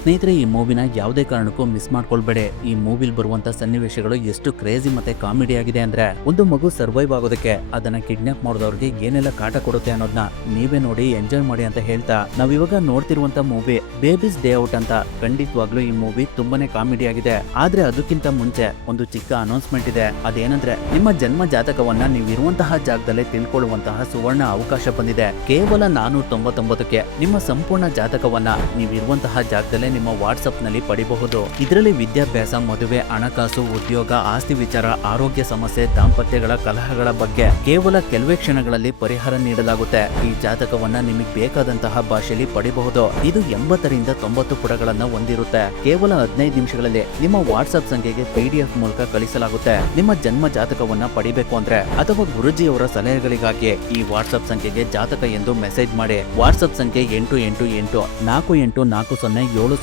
ಸ್ನೇಹಿತರೆ, ಈ ಮೂವಿನ ಯಾವುದೇ ಕಾರಣಕ್ಕೂ ಮಿಸ್ ಮಾಡ್ಕೊಳ್ಬೇಡಿ. ಈ ಮೂವಿಲ್ ಬರುವಂತ ಸನ್ನಿವೇಶಗಳು ಎಷ್ಟು ಕ್ರೇಜಿ ಮತ್ತೆ ಕಾಮಿಡಿ ಆಗಿದೆ ಅಂದ್ರೆ, ಒಂದು ಮಗು ಸರ್ವೈವ್ ಆಗೋದಕ್ಕೆ ಅದನ್ನ ಕಿಡ್ನಾಪ್ ಮಾಡೋದವ್ರಿಗೆ ಏನೆಲ್ಲ ಕಾಟ ಕೊಡುತ್ತೆ ಅನ್ನೋದನ್ನ ನೀವೇ ನೋಡಿ ಎಂಜಾಯ್ ಮಾಡಿ ಅಂತ ಹೇಳ್ತಾ, ನಾವಿವಾಗ ನೋಡ್ತಿರುವಂತ ಮೂವಿ ಬೇಬೀಸ್ ಡೇ ಔಟ್ ಅಂತ. ಖಂಡಿತವಾಗ್ಲೂ ಈ ಮೂವಿ ತುಂಬಾನೇ ಕಾಮಿಡಿ ಆಗಿದೆ. ಆದ್ರೆ ಅದಕ್ಕಿಂತ ಮುಂಚೆ ಒಂದು ಚಿಕ್ಕ ಅನೌನ್ಸ್ಮೆಂಟ್ ಇದೆ. ಅದೇನಂದ್ರೆ, ನಿಮ್ಮ ಜನ್ಮ ಜಾತಕವನ್ನ ನೀವಿರುವಂತಹ ಜಾಗದಲ್ಲೇ ತಿಳ್ಕೊಳ್ಳುವಂತಹ ಸುವರ್ಣ ಅವಕಾಶ ಬಂದಿದೆ. ಕೇವಲ 499ಕ್ಕೆ ನಿಮ್ಮ ಸಂಪೂರ್ಣ ಜಾತಕವನ್ನ ನೀವಿರುವಂತಹ ಜಾಗದಲ್ಲೇ ನಿಮ್ಮ ವಾಟ್ಸ್ಆಪ್ ನಲ್ಲಿ ಪಡಿಬಹುದು. ಇದರಲ್ಲಿ ವಿದ್ಯಾಭ್ಯಾಸ, ಮದುವೆ, ಹಣಕಾಸು, ಉದ್ಯೋಗ, ಆಸ್ತಿ ವಿಚಾರ, ಆರೋಗ್ಯ ಸಮಸ್ಯೆ, ದಾಂಪತ್ಯಗಳ ಕಲಹಗಳ ಬಗ್ಗೆ ಕೇವಲ ಕೆಲವೇ ಕ್ಷಣಗಳಲ್ಲಿ ಪರಿಹಾರ ನೀಡಲಾಗುತ್ತೆ. ಈ ಜಾತಕವನ್ನ ನಿಮಗೆ ಬೇಕಾದಂತಹ ಭಾಷೆಯಲ್ಲಿ ಪಡಿಬಹುದು. ಇದು 80ರಿಂದ 90 ಪುಟಗಳನ್ನ ಹೊಂದಿರುತ್ತೆ. ಕೇವಲ 15 ನಿಮಿಷಗಳಲ್ಲಿ ನಿಮ್ಮ ವಾಟ್ಸ್ಆಪ್ ಸಂಖ್ಯೆಗೆ PDF ಮೂಲಕ ಕಳಿಸಲಾಗುತ್ತೆ. ನಿಮ್ಮ ಜನ್ಮ ಜಾತಕವನ್ನ ಪಡಿಬೇಕು ಅಂದ್ರೆ ಅಥವಾ ಗುರುಜಿಯವರ ಸಲಹೆಗಳಿಗಾಗಿ ಈ ವಾಟ್ಸ್ಆಪ್ ಸಂಖ್ಯೆಗೆ ಜಾತಕ ಎಂದು ಮೆಸೇಜ್ ಮಾಡಿ. ವಾಟ್ಸ್ಆಪ್ ಸಂಖ್ಯೆ 888448407005.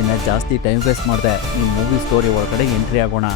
ಇನ್ನ ಜಾಸ್ತಿ ಟೈಮ್ ವೇಸ್ಟ್ ಮಾಡದೆ ಈ ಮೂವಿ ಸ್ಟೋರಿ ಒಳಗಡೆ ಎಂಟ್ರಿ ಆಗೋಣ.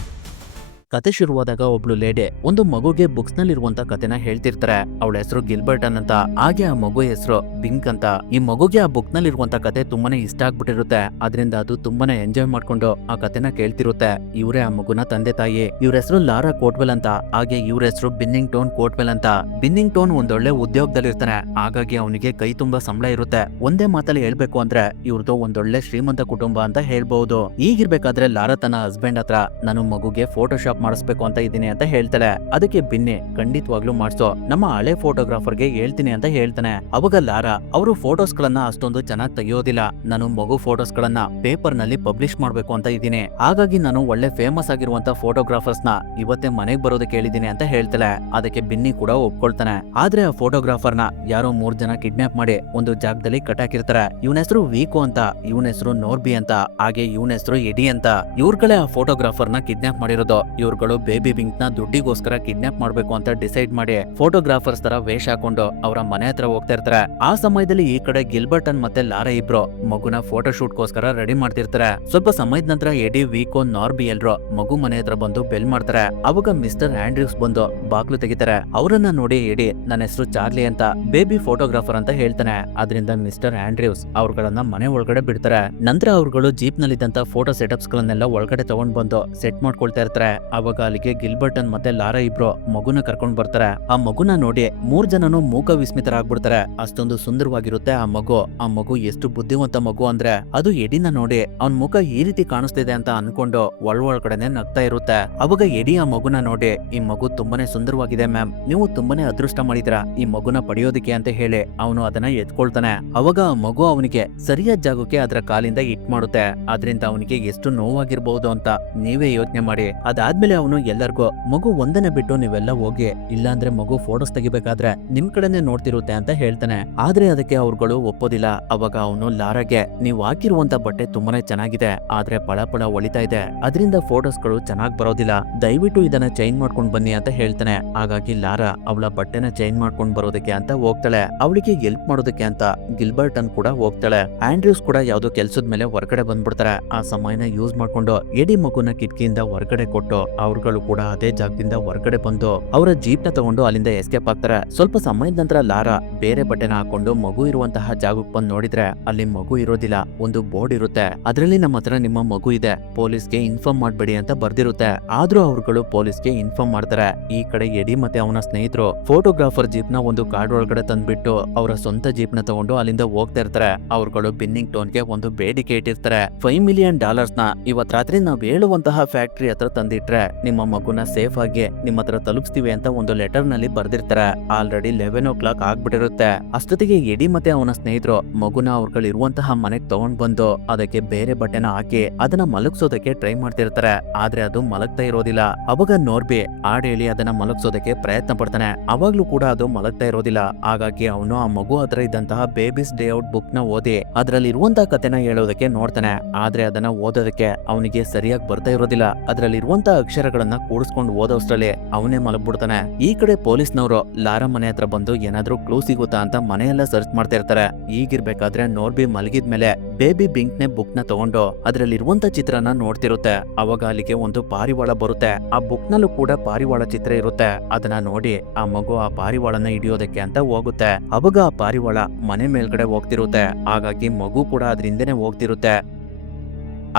ಕತೆ ಶುರುವಾದಾಗ ಒಬ್ಳು ಲೇಡಿ ಒಂದು ಮಗುಗೆ ಬುಕ್ಸ್ ನಲ್ಲಿರುವಂತ ಕತೆನ ಹೇಳ್ತಿರ್ತಾರೆ. ಅವಳ ಹೆಸರು ಗಿಲ್ಬರ್ಟನ್ ಅಂತ. ಹಾಗೆ ಆ ಮಗು ಹೆಸರು ಬಿಂಕ್ ಅಂತ. ಈ ಮಗುಗೆ ಆ ಬುಕ್ ನಲ್ಲಿರುವಂತ ಕತೆ ತುಂಬಾನೇ ಇಷ್ಟ ಆಗ್ಬಿಟ್ಟಿರುತ್ತೆ. ಅದರಿಂದ ಅದು ತುಂಬಾನೇ ಎಂಜಾಯ್ ಮಾಡ್ಕೊಂಡು ಆ ಕತೆನ ಕೇಳ್ತಿರುತ್ತೆ. ಇವರೇ ಆ ಮಗುನ ತಂದೆ ತಾಯಿ. ಇವ್ರ ಹೆಸರು ಲಾರಾ ಕೋಟ್ವೆಲ್ ಅಂತ. ಹಾಗೆ ಇವ್ರ ಹೆಸರು ಬಿನ್ನಿಂಗ್ ಟೋನ್ ಕೋಟ್ವೆಲ್ ಅಂತ. ಬಿನ್ನಿಂಗ್ ಟೋನ್ ಒಂದೊಳ್ಳೆ ಉದ್ಯೋಗದಲ್ಲಿರ್ತಾನೆ. ಹಾಗಾಗಿ ಅವನಿಗೆ ಕೈ ತುಂಬಾ ಸಂಬಳ ಇರುತ್ತೆ. ಒಂದೇ ಮಾತಲ್ಲಿ ಹೇಳ್ಬೇಕು ಅಂದ್ರೆ ಇವ್ರದ್ದು ಒಂದೊಳ್ಳೆ ಶ್ರೀಮಂತ ಕುಟುಂಬ ಅಂತ ಹೇಳ್ಬಹುದು. ಈಗಿರ್ಬೇಕಾದ್ರೆ ಲಾರಾ ತನ್ನ ಹಸ್ಬೆಂಡ್ ಹತ್ರ ನಾನು ಮಗುಗೆ ಫೋಟೋಶಾಪ್ ಮಾಡಿಸ್ಬೇಕು ಅಂತ ಇದ್ದೀನಿ ಅಂತ ಹೇಳ್ತಾಳೆ. ಅದಕ್ಕೆ ಬಿನ್ನಿ ಖಂಡಿತವಾಗ್ಲೂ ಮಾಡ್ಸೋ, ನಮ್ಮ ಹಳೆ ಫೋಟೋಗ್ರಾಫರ್ಗೆ ಹೇಳ್ತೀನಿ ಅಂತ ಹೇಳ್ತಾನೆ. ಅವಾಗ ಲಾರಾ ಅವರು ಫೋಟೋಸ್ ಗಳನ್ನ ಅಷ್ಟೊಂದು ಚೆನ್ನಾಗಿ ತೆಗೆಯೋದಿಲ್ಲ. ನಾನು ಮಗು ಫೋಟೋಸ್ ಗಳನ್ನ ಪೇಪರ್ ನಲ್ಲಿ ಪಬ್ಲಿಷ್ ಮಾಡ್ಬೇಕು ಅಂತ ಇದ್ದೀನಿ. ಹಾಗಾಗಿ ನಾನು ಒಳ್ಳೆ ಫೇಮಸ್ ಆಗಿರುವಂತ ಫೋಟೋಗ್ರಾಫರ್ಸ್ ನ ಇವತ್ತೇ ಮನೆಗೆ ಬರೋದಕ್ಕೆ ಹೇಳಿದ್ದೀನಿ ಅಂತ ಹೇಳ್ತಾಳೆ. ಅದಕ್ಕೆ ಬಿನ್ನಿ ಕೂಡ ಒಪ್ಕೊಳ್ತಾನೆ. ಆದ್ರೆ ಆ ಫೋಟೋಗ್ರಾಫರ್ ನ ಯಾರೋ 3 ಜನ ಕಿಡ್ನಾಪ್ ಮಾಡಿ ಒಂದು ಜಾಗದಲ್ಲಿ ಕಟ್ಟಾಕಿರ್ತಾರೆ. ಇವನ ಹೆಸರು ವೀಕೋ ಅಂತ, ಇವನ ಹೆಸರು ನೋರ್ಬಿ ಅಂತ, ಹಾಗೆ ಇವನ ಹೆಸರು ಎಡಿ ಅಂತ. ಇವ್ರುಗಳೇ ಆ ಫೋಟೋಗ್ರಾಫರ್ ನ ಕಿಡ್ನಾಪ್ ಮಾಡಿರೋದು. ಇವ್ರುಗಳು ಬೇಬಿ ಬಿಂಕ್ ನ ದುಡ್ಡಿಗೋಸ್ಕರ ಕಿಡ್ನಾಪ್ ಮಾಡ್ಬೇಕು ಅಂತ ಡಿಸೈಡ್ ಮಾಡಿ ಫೋಟೋಗ್ರಾಫರ್ಸ್ ತರ ವೇಷ ಹಾಕೊಂಡು ಅವರ ಮನೆ ಹತ್ರ ಹೋಗ್ತಾ ಇರ್ತಾರೆ. ಆ ಸಮಯದಲ್ಲಿ ಈ ಕಡೆ ಗಿಲ್ಬರ್ಟನ್ ಮತ್ತೆ ಲಾರಾ ಇಬ್ರು ಮಗುನ ಫೋಟೋ ಶೂಟ್ ಗೋಸ್ಕರ ರೆಡಿ ಮಾಡ್ತಿರ್ತಾರೆ. ಸ್ವಲ್ಪ ಸಮಯದ ನಂತರ ಎಡಿ, ವೀಕೋ, ನಾರ್ಬಿ ಎಲ್ರು ಮಗು ಮನೆ ಹತ್ರ ಬಂದು ಬೆಲ್ ಮಾಡ್ತಾರೆ. ಅವಾಗ ಮಿಸ್ಟರ್ ಆಂಡ್ರ್ಯೂಸ್ ಬಂದು ಬಾಗ್ಲು ತೆಗಿತಾರೆ. ಅವರನ್ನ ನೋಡಿ ಎಡಿ ನನ್ನ ಹೆಸರು ಚಾರ್ಲಿ ಅಂತ, ಬೇಬಿ ಫೋಟೋಗ್ರಾಫರ್ ಅಂತ ಹೇಳ್ತಾನೆ. ಅದರಿಂದ ಮಿಸ್ಟರ್ ಆಂಡ್ರ್ಯೂಸ್ ಅವ್ರಗಳನ್ನ ಮನೆ ಒಳಗಡೆ ಬಿಡ್ತಾರೆ. ನಂತರ ಅವ್ರುಗಳು ಜೀಪ್ ನಲ್ಲಿದ್ದಂತ ಫೋಟೋ ಸೆಟಪ್ಸ್ ಗಳನ್ನೆಲ್ಲ ಒಳಗಡೆ ತಗೊಂಡ್ ಬಂದು ಸೆಟ್ ಮಾಡ್ಕೊಳ್ತಾ ಇರ್ತಾರೆ. ಅವಾಗ ಅಲ್ಲಿಗೆ ಗಿಲ್ಬರ್ಟನ್ ಮತ್ತೆ ಲಾರಾ ಇಬ್ರು ಮಗುನ ಕರ್ಕೊಂಡ್ ಬರ್ತಾರೆ. ಆ ಮಗುನ ನೋಡಿ 3 ಜನನು ಮೂಕ ವಿಸ್ಮಿತರಾಗ್ಬಿಡ್ತಾರೆ. ಅಷ್ಟೊಂದು ಸುಂದರವಾಗಿರುತ್ತೆ ಆ ಮಗು. ಆ ಮಗು ಎಷ್ಟು ಬುದ್ಧಿವಂತ ಮಗು ಅಂದ್ರೆ ಅದು ಎಡಿನ ನೋಡಿ ಅವನ್ ಮುಖ ಈ ರೀತಿ ಕಾಣಿಸ್ತಿದೆ ಅಂತ ಅನ್ಕೊಂಡು ಒಳಗಡೆನೆ ನಗ್ತಾ ಇರುತ್ತೆ. ಅವಾಗ ಎಡಿ ಆ ಮಗುನ ನೋಡಿ, ಈ ಮಗು ತುಂಬಾನೇ ಸುಂದರವಾಗಿದೆ ಮ್ಯಾಮ್, ನೀವು ತುಂಬಾನೇ ಅದೃಷ್ಟ ಮಾಡಿದ್ರ ಈ ಮಗುನ ಪಡೆಯೋದಿಕ್ಕೆ ಅಂತ ಹೇಳಿ ಅವನು ಅದನ್ನ ಎತ್ಕೊಳ್ತಾನೆ. ಅವಾಗ ಆ ಮಗು ಅವನಿಗೆ ಸರಿಯಾದ ಜಾಗಕ್ಕೆ ಅದರ ಕಾಲಿಂದ ಹಿಟ್ ಮಾಡುತ್ತೆ. ಅದರಿಂದ ಅವನಿಗೆ ಎಷ್ಟು ನೋವಾಗಿರ್ಬಹುದು ಅಂತ ನೀವೇ ಯೋಚನೆ ಮಾಡಿ. ಅದಾದ್ಮೇಲೆ ಅವನು ಎಲ್ಲರಿಗೂ ಮಗು ಒಂದನೇ ಬಿಟ್ಟು ನೀವೆಲ್ಲ ಹೋಗಿ, ಇಲ್ಲಾಂದ್ರೆ ಮಗು ಫೋಟೋಸ್ ತೆಗಿಬೇಕಾದ್ರೆ ನಿಮ್ ಕಡೆನೆ ನೋಡ್ತಿರುತ್ತೆ ಅಂತ ಹೇಳ್ತಾನೆ. ಆದ್ರೆ ಅದಕ್ಕೆ ಅವ್ರುಗಳು ಒಪ್ಪೋದಿಲ್ಲ. ಅವಾಗ ಅವನು ಲಾರಾಗೆ, ನೀವು ಹಾಕಿರುವಂತ ಬಟ್ಟೆ ತುಂಬಾನೇ ಚೆನ್ನಾಗಿದೆ, ಆದ್ರೆ ಪಳ ಹೊಳಿತಾ ಇದೆ, ಅದರಿಂದ ಫೋಟೋಸ್ ಗಳು ಚೆನ್ನಾಗಿ ಬರೋದಿಲ್ಲ, ದಯವಿಟ್ಟು ಇದನ್ನ ಚೇಂಜ್ ಮಾಡ್ಕೊಂಡ್ ಬನ್ನಿ ಅಂತ ಹೇಳ್ತಾನೆ. ಹಾಗಾಗಿ ಲಾರಾ ಅವಳ ಬಟ್ಟೆನ ಚೇಂಜ್ ಮಾಡ್ಕೊಂಡ್ ಬರೋದಕ್ಕೆ ಅಂತ ಹೋಗ್ತಾಳೆ. ಅವಳಿಗೆ ಹೆಲ್ಪ್ ಮಾಡೋದಕ್ಕೆ ಅಂತ ಗಿಲ್ಬರ್ಟನ್ ಕೂಡ ಹೋಗ್ತಾಳೆ. ಆಂಡ್ರ್ಯೂಸ್ ಕೂಡ ಯಾವ್ದೋ ಕೆಲ್ಸದ ಮೇಲೆ ಹೊರಗಡೆ ಬಂದ್ಬಿಡ್ತಾರೆ. ಆ ಸಮಯನ ಯೂಸ್ ಮಾಡ್ಕೊಂಡು ಎಡಿ ಮಗುನ ಕಿಟಕಿಯಿಂದ ಹೊರಗಡೆ ಕೊಟ್ಟು ಅವ್ರುಗಳು ಕೂಡ ಅದೇ ಜಾಗದಿಂದ ಹೊರಗಡೆ ಬಂದು ಅವರ ಜೀಪ್ ನ ತಗೊಂಡು ಅಲ್ಲಿಂದ ಎಸ್ಕೇಪ್ ಆಗ್ತಾರೆ. ಸ್ವಲ್ಪ ಸಮಯದ ನಂತರ ಲಾರಾ ಬೇರೆ ಬಟ್ಟೆನ ಹಾಕೊಂಡು ಮಗು ಇರುವಂತಹ ಜಾಗಕ್ಕೆ ಬಂದು ನೋಡಿದ್ರೆ ಅಲ್ಲಿ ಮಗು ಇರೋದಿಲ್ಲ. ಒಂದು ಬೋರ್ಡ್ ಇರುತ್ತೆ, ಅದರಲ್ಲಿ ನಮ್ಮ ಹತ್ರ ನಿಮ್ಮ ಮಗು ಇದೆ, ಪೊಲೀಸ್ಗೆ ಇನ್ಫಾರ್ಮ್ ಮಾಡ್ಬೇಡಿ ಅಂತ ಬರ್ದಿರುತ್ತೆ. ಆದ್ರೂ ಅವ್ರುಗಳು ಪೊಲೀಸ್ಗೆ ಇನ್ಫಾರ್ಮ್ ಮಾಡ್ತಾರೆ. ಈ ಕಡೆ ಎಡಿ ಮತ್ತೆ ಅವನ ಸ್ನೇಹಿತರು ಫೋಟೋಗ್ರಾಫರ್ ಜೀಪ್ ನ ಒಂದು ಕಾಡ್ ಒಳಗಡೆ ತಂದ್ಬಿಟ್ಟು ಅವರ ಸ್ವಂತ ಜೀಪ್ ನ ತಗೊಂಡು ಅಲ್ಲಿಂದ ಹೋಗ್ತಾ ಇರ್ತಾರೆ. ಅವ್ರುಗಳು ಬಿನ್ನಿಂಗ್ ಟೋನ್ಗೆ ಒಂದು ಬೇಡಿಕೆ ಇಟ್ಟಿರ್ತಾರೆ. $5 ಮಿಲಿಯನ್ ನ ಇವತ್ ರಾತ್ರಿ ನಾವ್ ಹೇಳುವಂತಹ ಫ್ಯಾಕ್ಟರಿ ಹತ್ರ ತಂದಿಟ್ರೆ ನಿಮ್ಮ ಮಗುನ ಸೇಫ್ ಆಗಿ ನಿಮ್ಮ ಹತ್ರ ತಲುಪಿಸ್ತೀವಿ ಅಂತ ಒಂದು ಲೆಟರ್ ನಲ್ಲಿ ಬರ್ದಿರ್ತಾರೆ. Already 11 o'clock ಆಗ್ಬಿಟ್ಟಿರುತ್ತೆ. ಅಷ್ಟೊತ್ತಿಗೆ ಎಡಿ ಮತ್ತೆ ಅವನ ಸ್ನೇಹಿತರು ಮಗುನ ಅವ್ರುಗಳು ಇರುವಂತಹ ಮನೆಗ್ ತಗೊಂಡ್ ಬಂದು ಅದಕ್ಕೆ ಬೇರೆ ಬಟ್ಟೆನ ಹಾಕಿ ಅದನ್ನ ಮಲಗ್ಸೋದಕ್ಕೆ ಟ್ರೈ ಮಾಡ್ತಿರ್ತಾರೆ. ಆದ್ರೆ ಅದು ಮಲಗ್ತಾ ಇರೋದಿಲ್ಲ. ಅವಾಗ ನೋರ್ಬಿ ಹಾಡ್ ಹೇಳಿ ಅದನ್ನ ಮಲಗ್ಸೋದಕ್ಕೆ ಪ್ರಯತ್ನ ಪಡ್ತಾನೆ. ಅವಾಗ್ಲೂ ಕೂಡ ಅದು ಮಲಗ್ತಾ ಇರೋದಿಲ್ಲ. ಹಾಗಾಗಿ ಅವನು ಆ ಮಗು ಹತ್ರ ಇದ್ದಂತಹ ಬೇಬೀಸ್ ಡೇ ಔಟ್ ಬುಕ್ ನ ಓದಿ ಅದ್ರಲ್ಲಿ ಇರುವಂತಹ ಕತೆನ ಹೇಳೋದಕ್ಕೆ ನೋಡ್ತಾನೆ. ಆದ್ರೆ ಅದನ್ನ ಓದೋದಕ್ಕೆ ಅವನಿಗೆ ಸರಿಯಾಗಿ ಬರ್ತಾ ಇರೋದಿಲ್ಲ. ಅದ್ರಲ್ಲಿ ಇರುವಂತಹ ಅಕ್ಷರಗಳನ್ನ ಕೂಡಿಸ್ಕೊಂಡು ಓದೋಷ್ಟ್ರಲ್ಲಿ ಅವನೇ ಮಲಗ್ಬಿಡ್ತಾನೆ. ಈ ಕಡೆ ಪೊಲೀಸ್ನವರು ಲಾರಾ ಮನೆ ಹತ್ರ ಬಂದು ಏನಾದ್ರೂ ಕ್ಲೂ ಸಿಗುತ್ತಾ ಅಂತ ಮನೆಯೆಲ್ಲ ಸರ್ಚ್ ಮಾಡ್ತಾ ಇರ್ತಾರೆ. ಈಗಿರ್ಬೇಕಾದ್ರೆ ನೋರ್ಬಿ ಮಲಗಿದ್ಮೇಲೆ ಬೇಬಿ ಬಿಂಕ್ನೆ ಬುಕ್ ನ ತಗೊಂಡು ಅದ್ರಲ್ಲಿರುವಂತ ಚಿತ್ರನ ನೋಡ್ತಿರುತ್ತೆ. ಅವಾಗ ಅಲ್ಲಿಗೆ ಒಂದು ಪಾರಿವಾಳ ಬರುತ್ತೆ. ಆ ಬುಕ್ ನಲ್ಲೂ ಕೂಡ ಪಾರಿವಾಳ ಚಿತ್ರ ಇರುತ್ತೆ. ಅದನ್ನ ನೋಡಿ ಆ ಮಗು ಆ ಪಾರಿವಾಳನ ಹಿಡಿಯೋದಕ್ಕೆ ಅಂತ ಹೋಗುತ್ತೆ. ಅವಾಗ ಆ ಪಾರಿವಾಳ ಮನೆ ಮೇಲ್ಗಡೆ ಹೋಗ್ತಿರುತ್ತೆ. ಹಾಗಾಗಿ ಮಗು ಕೂಡ ಅದ್ರ ಹಿಂದೆನೆ ಹೋಗ್ತಿರುತ್ತೆ.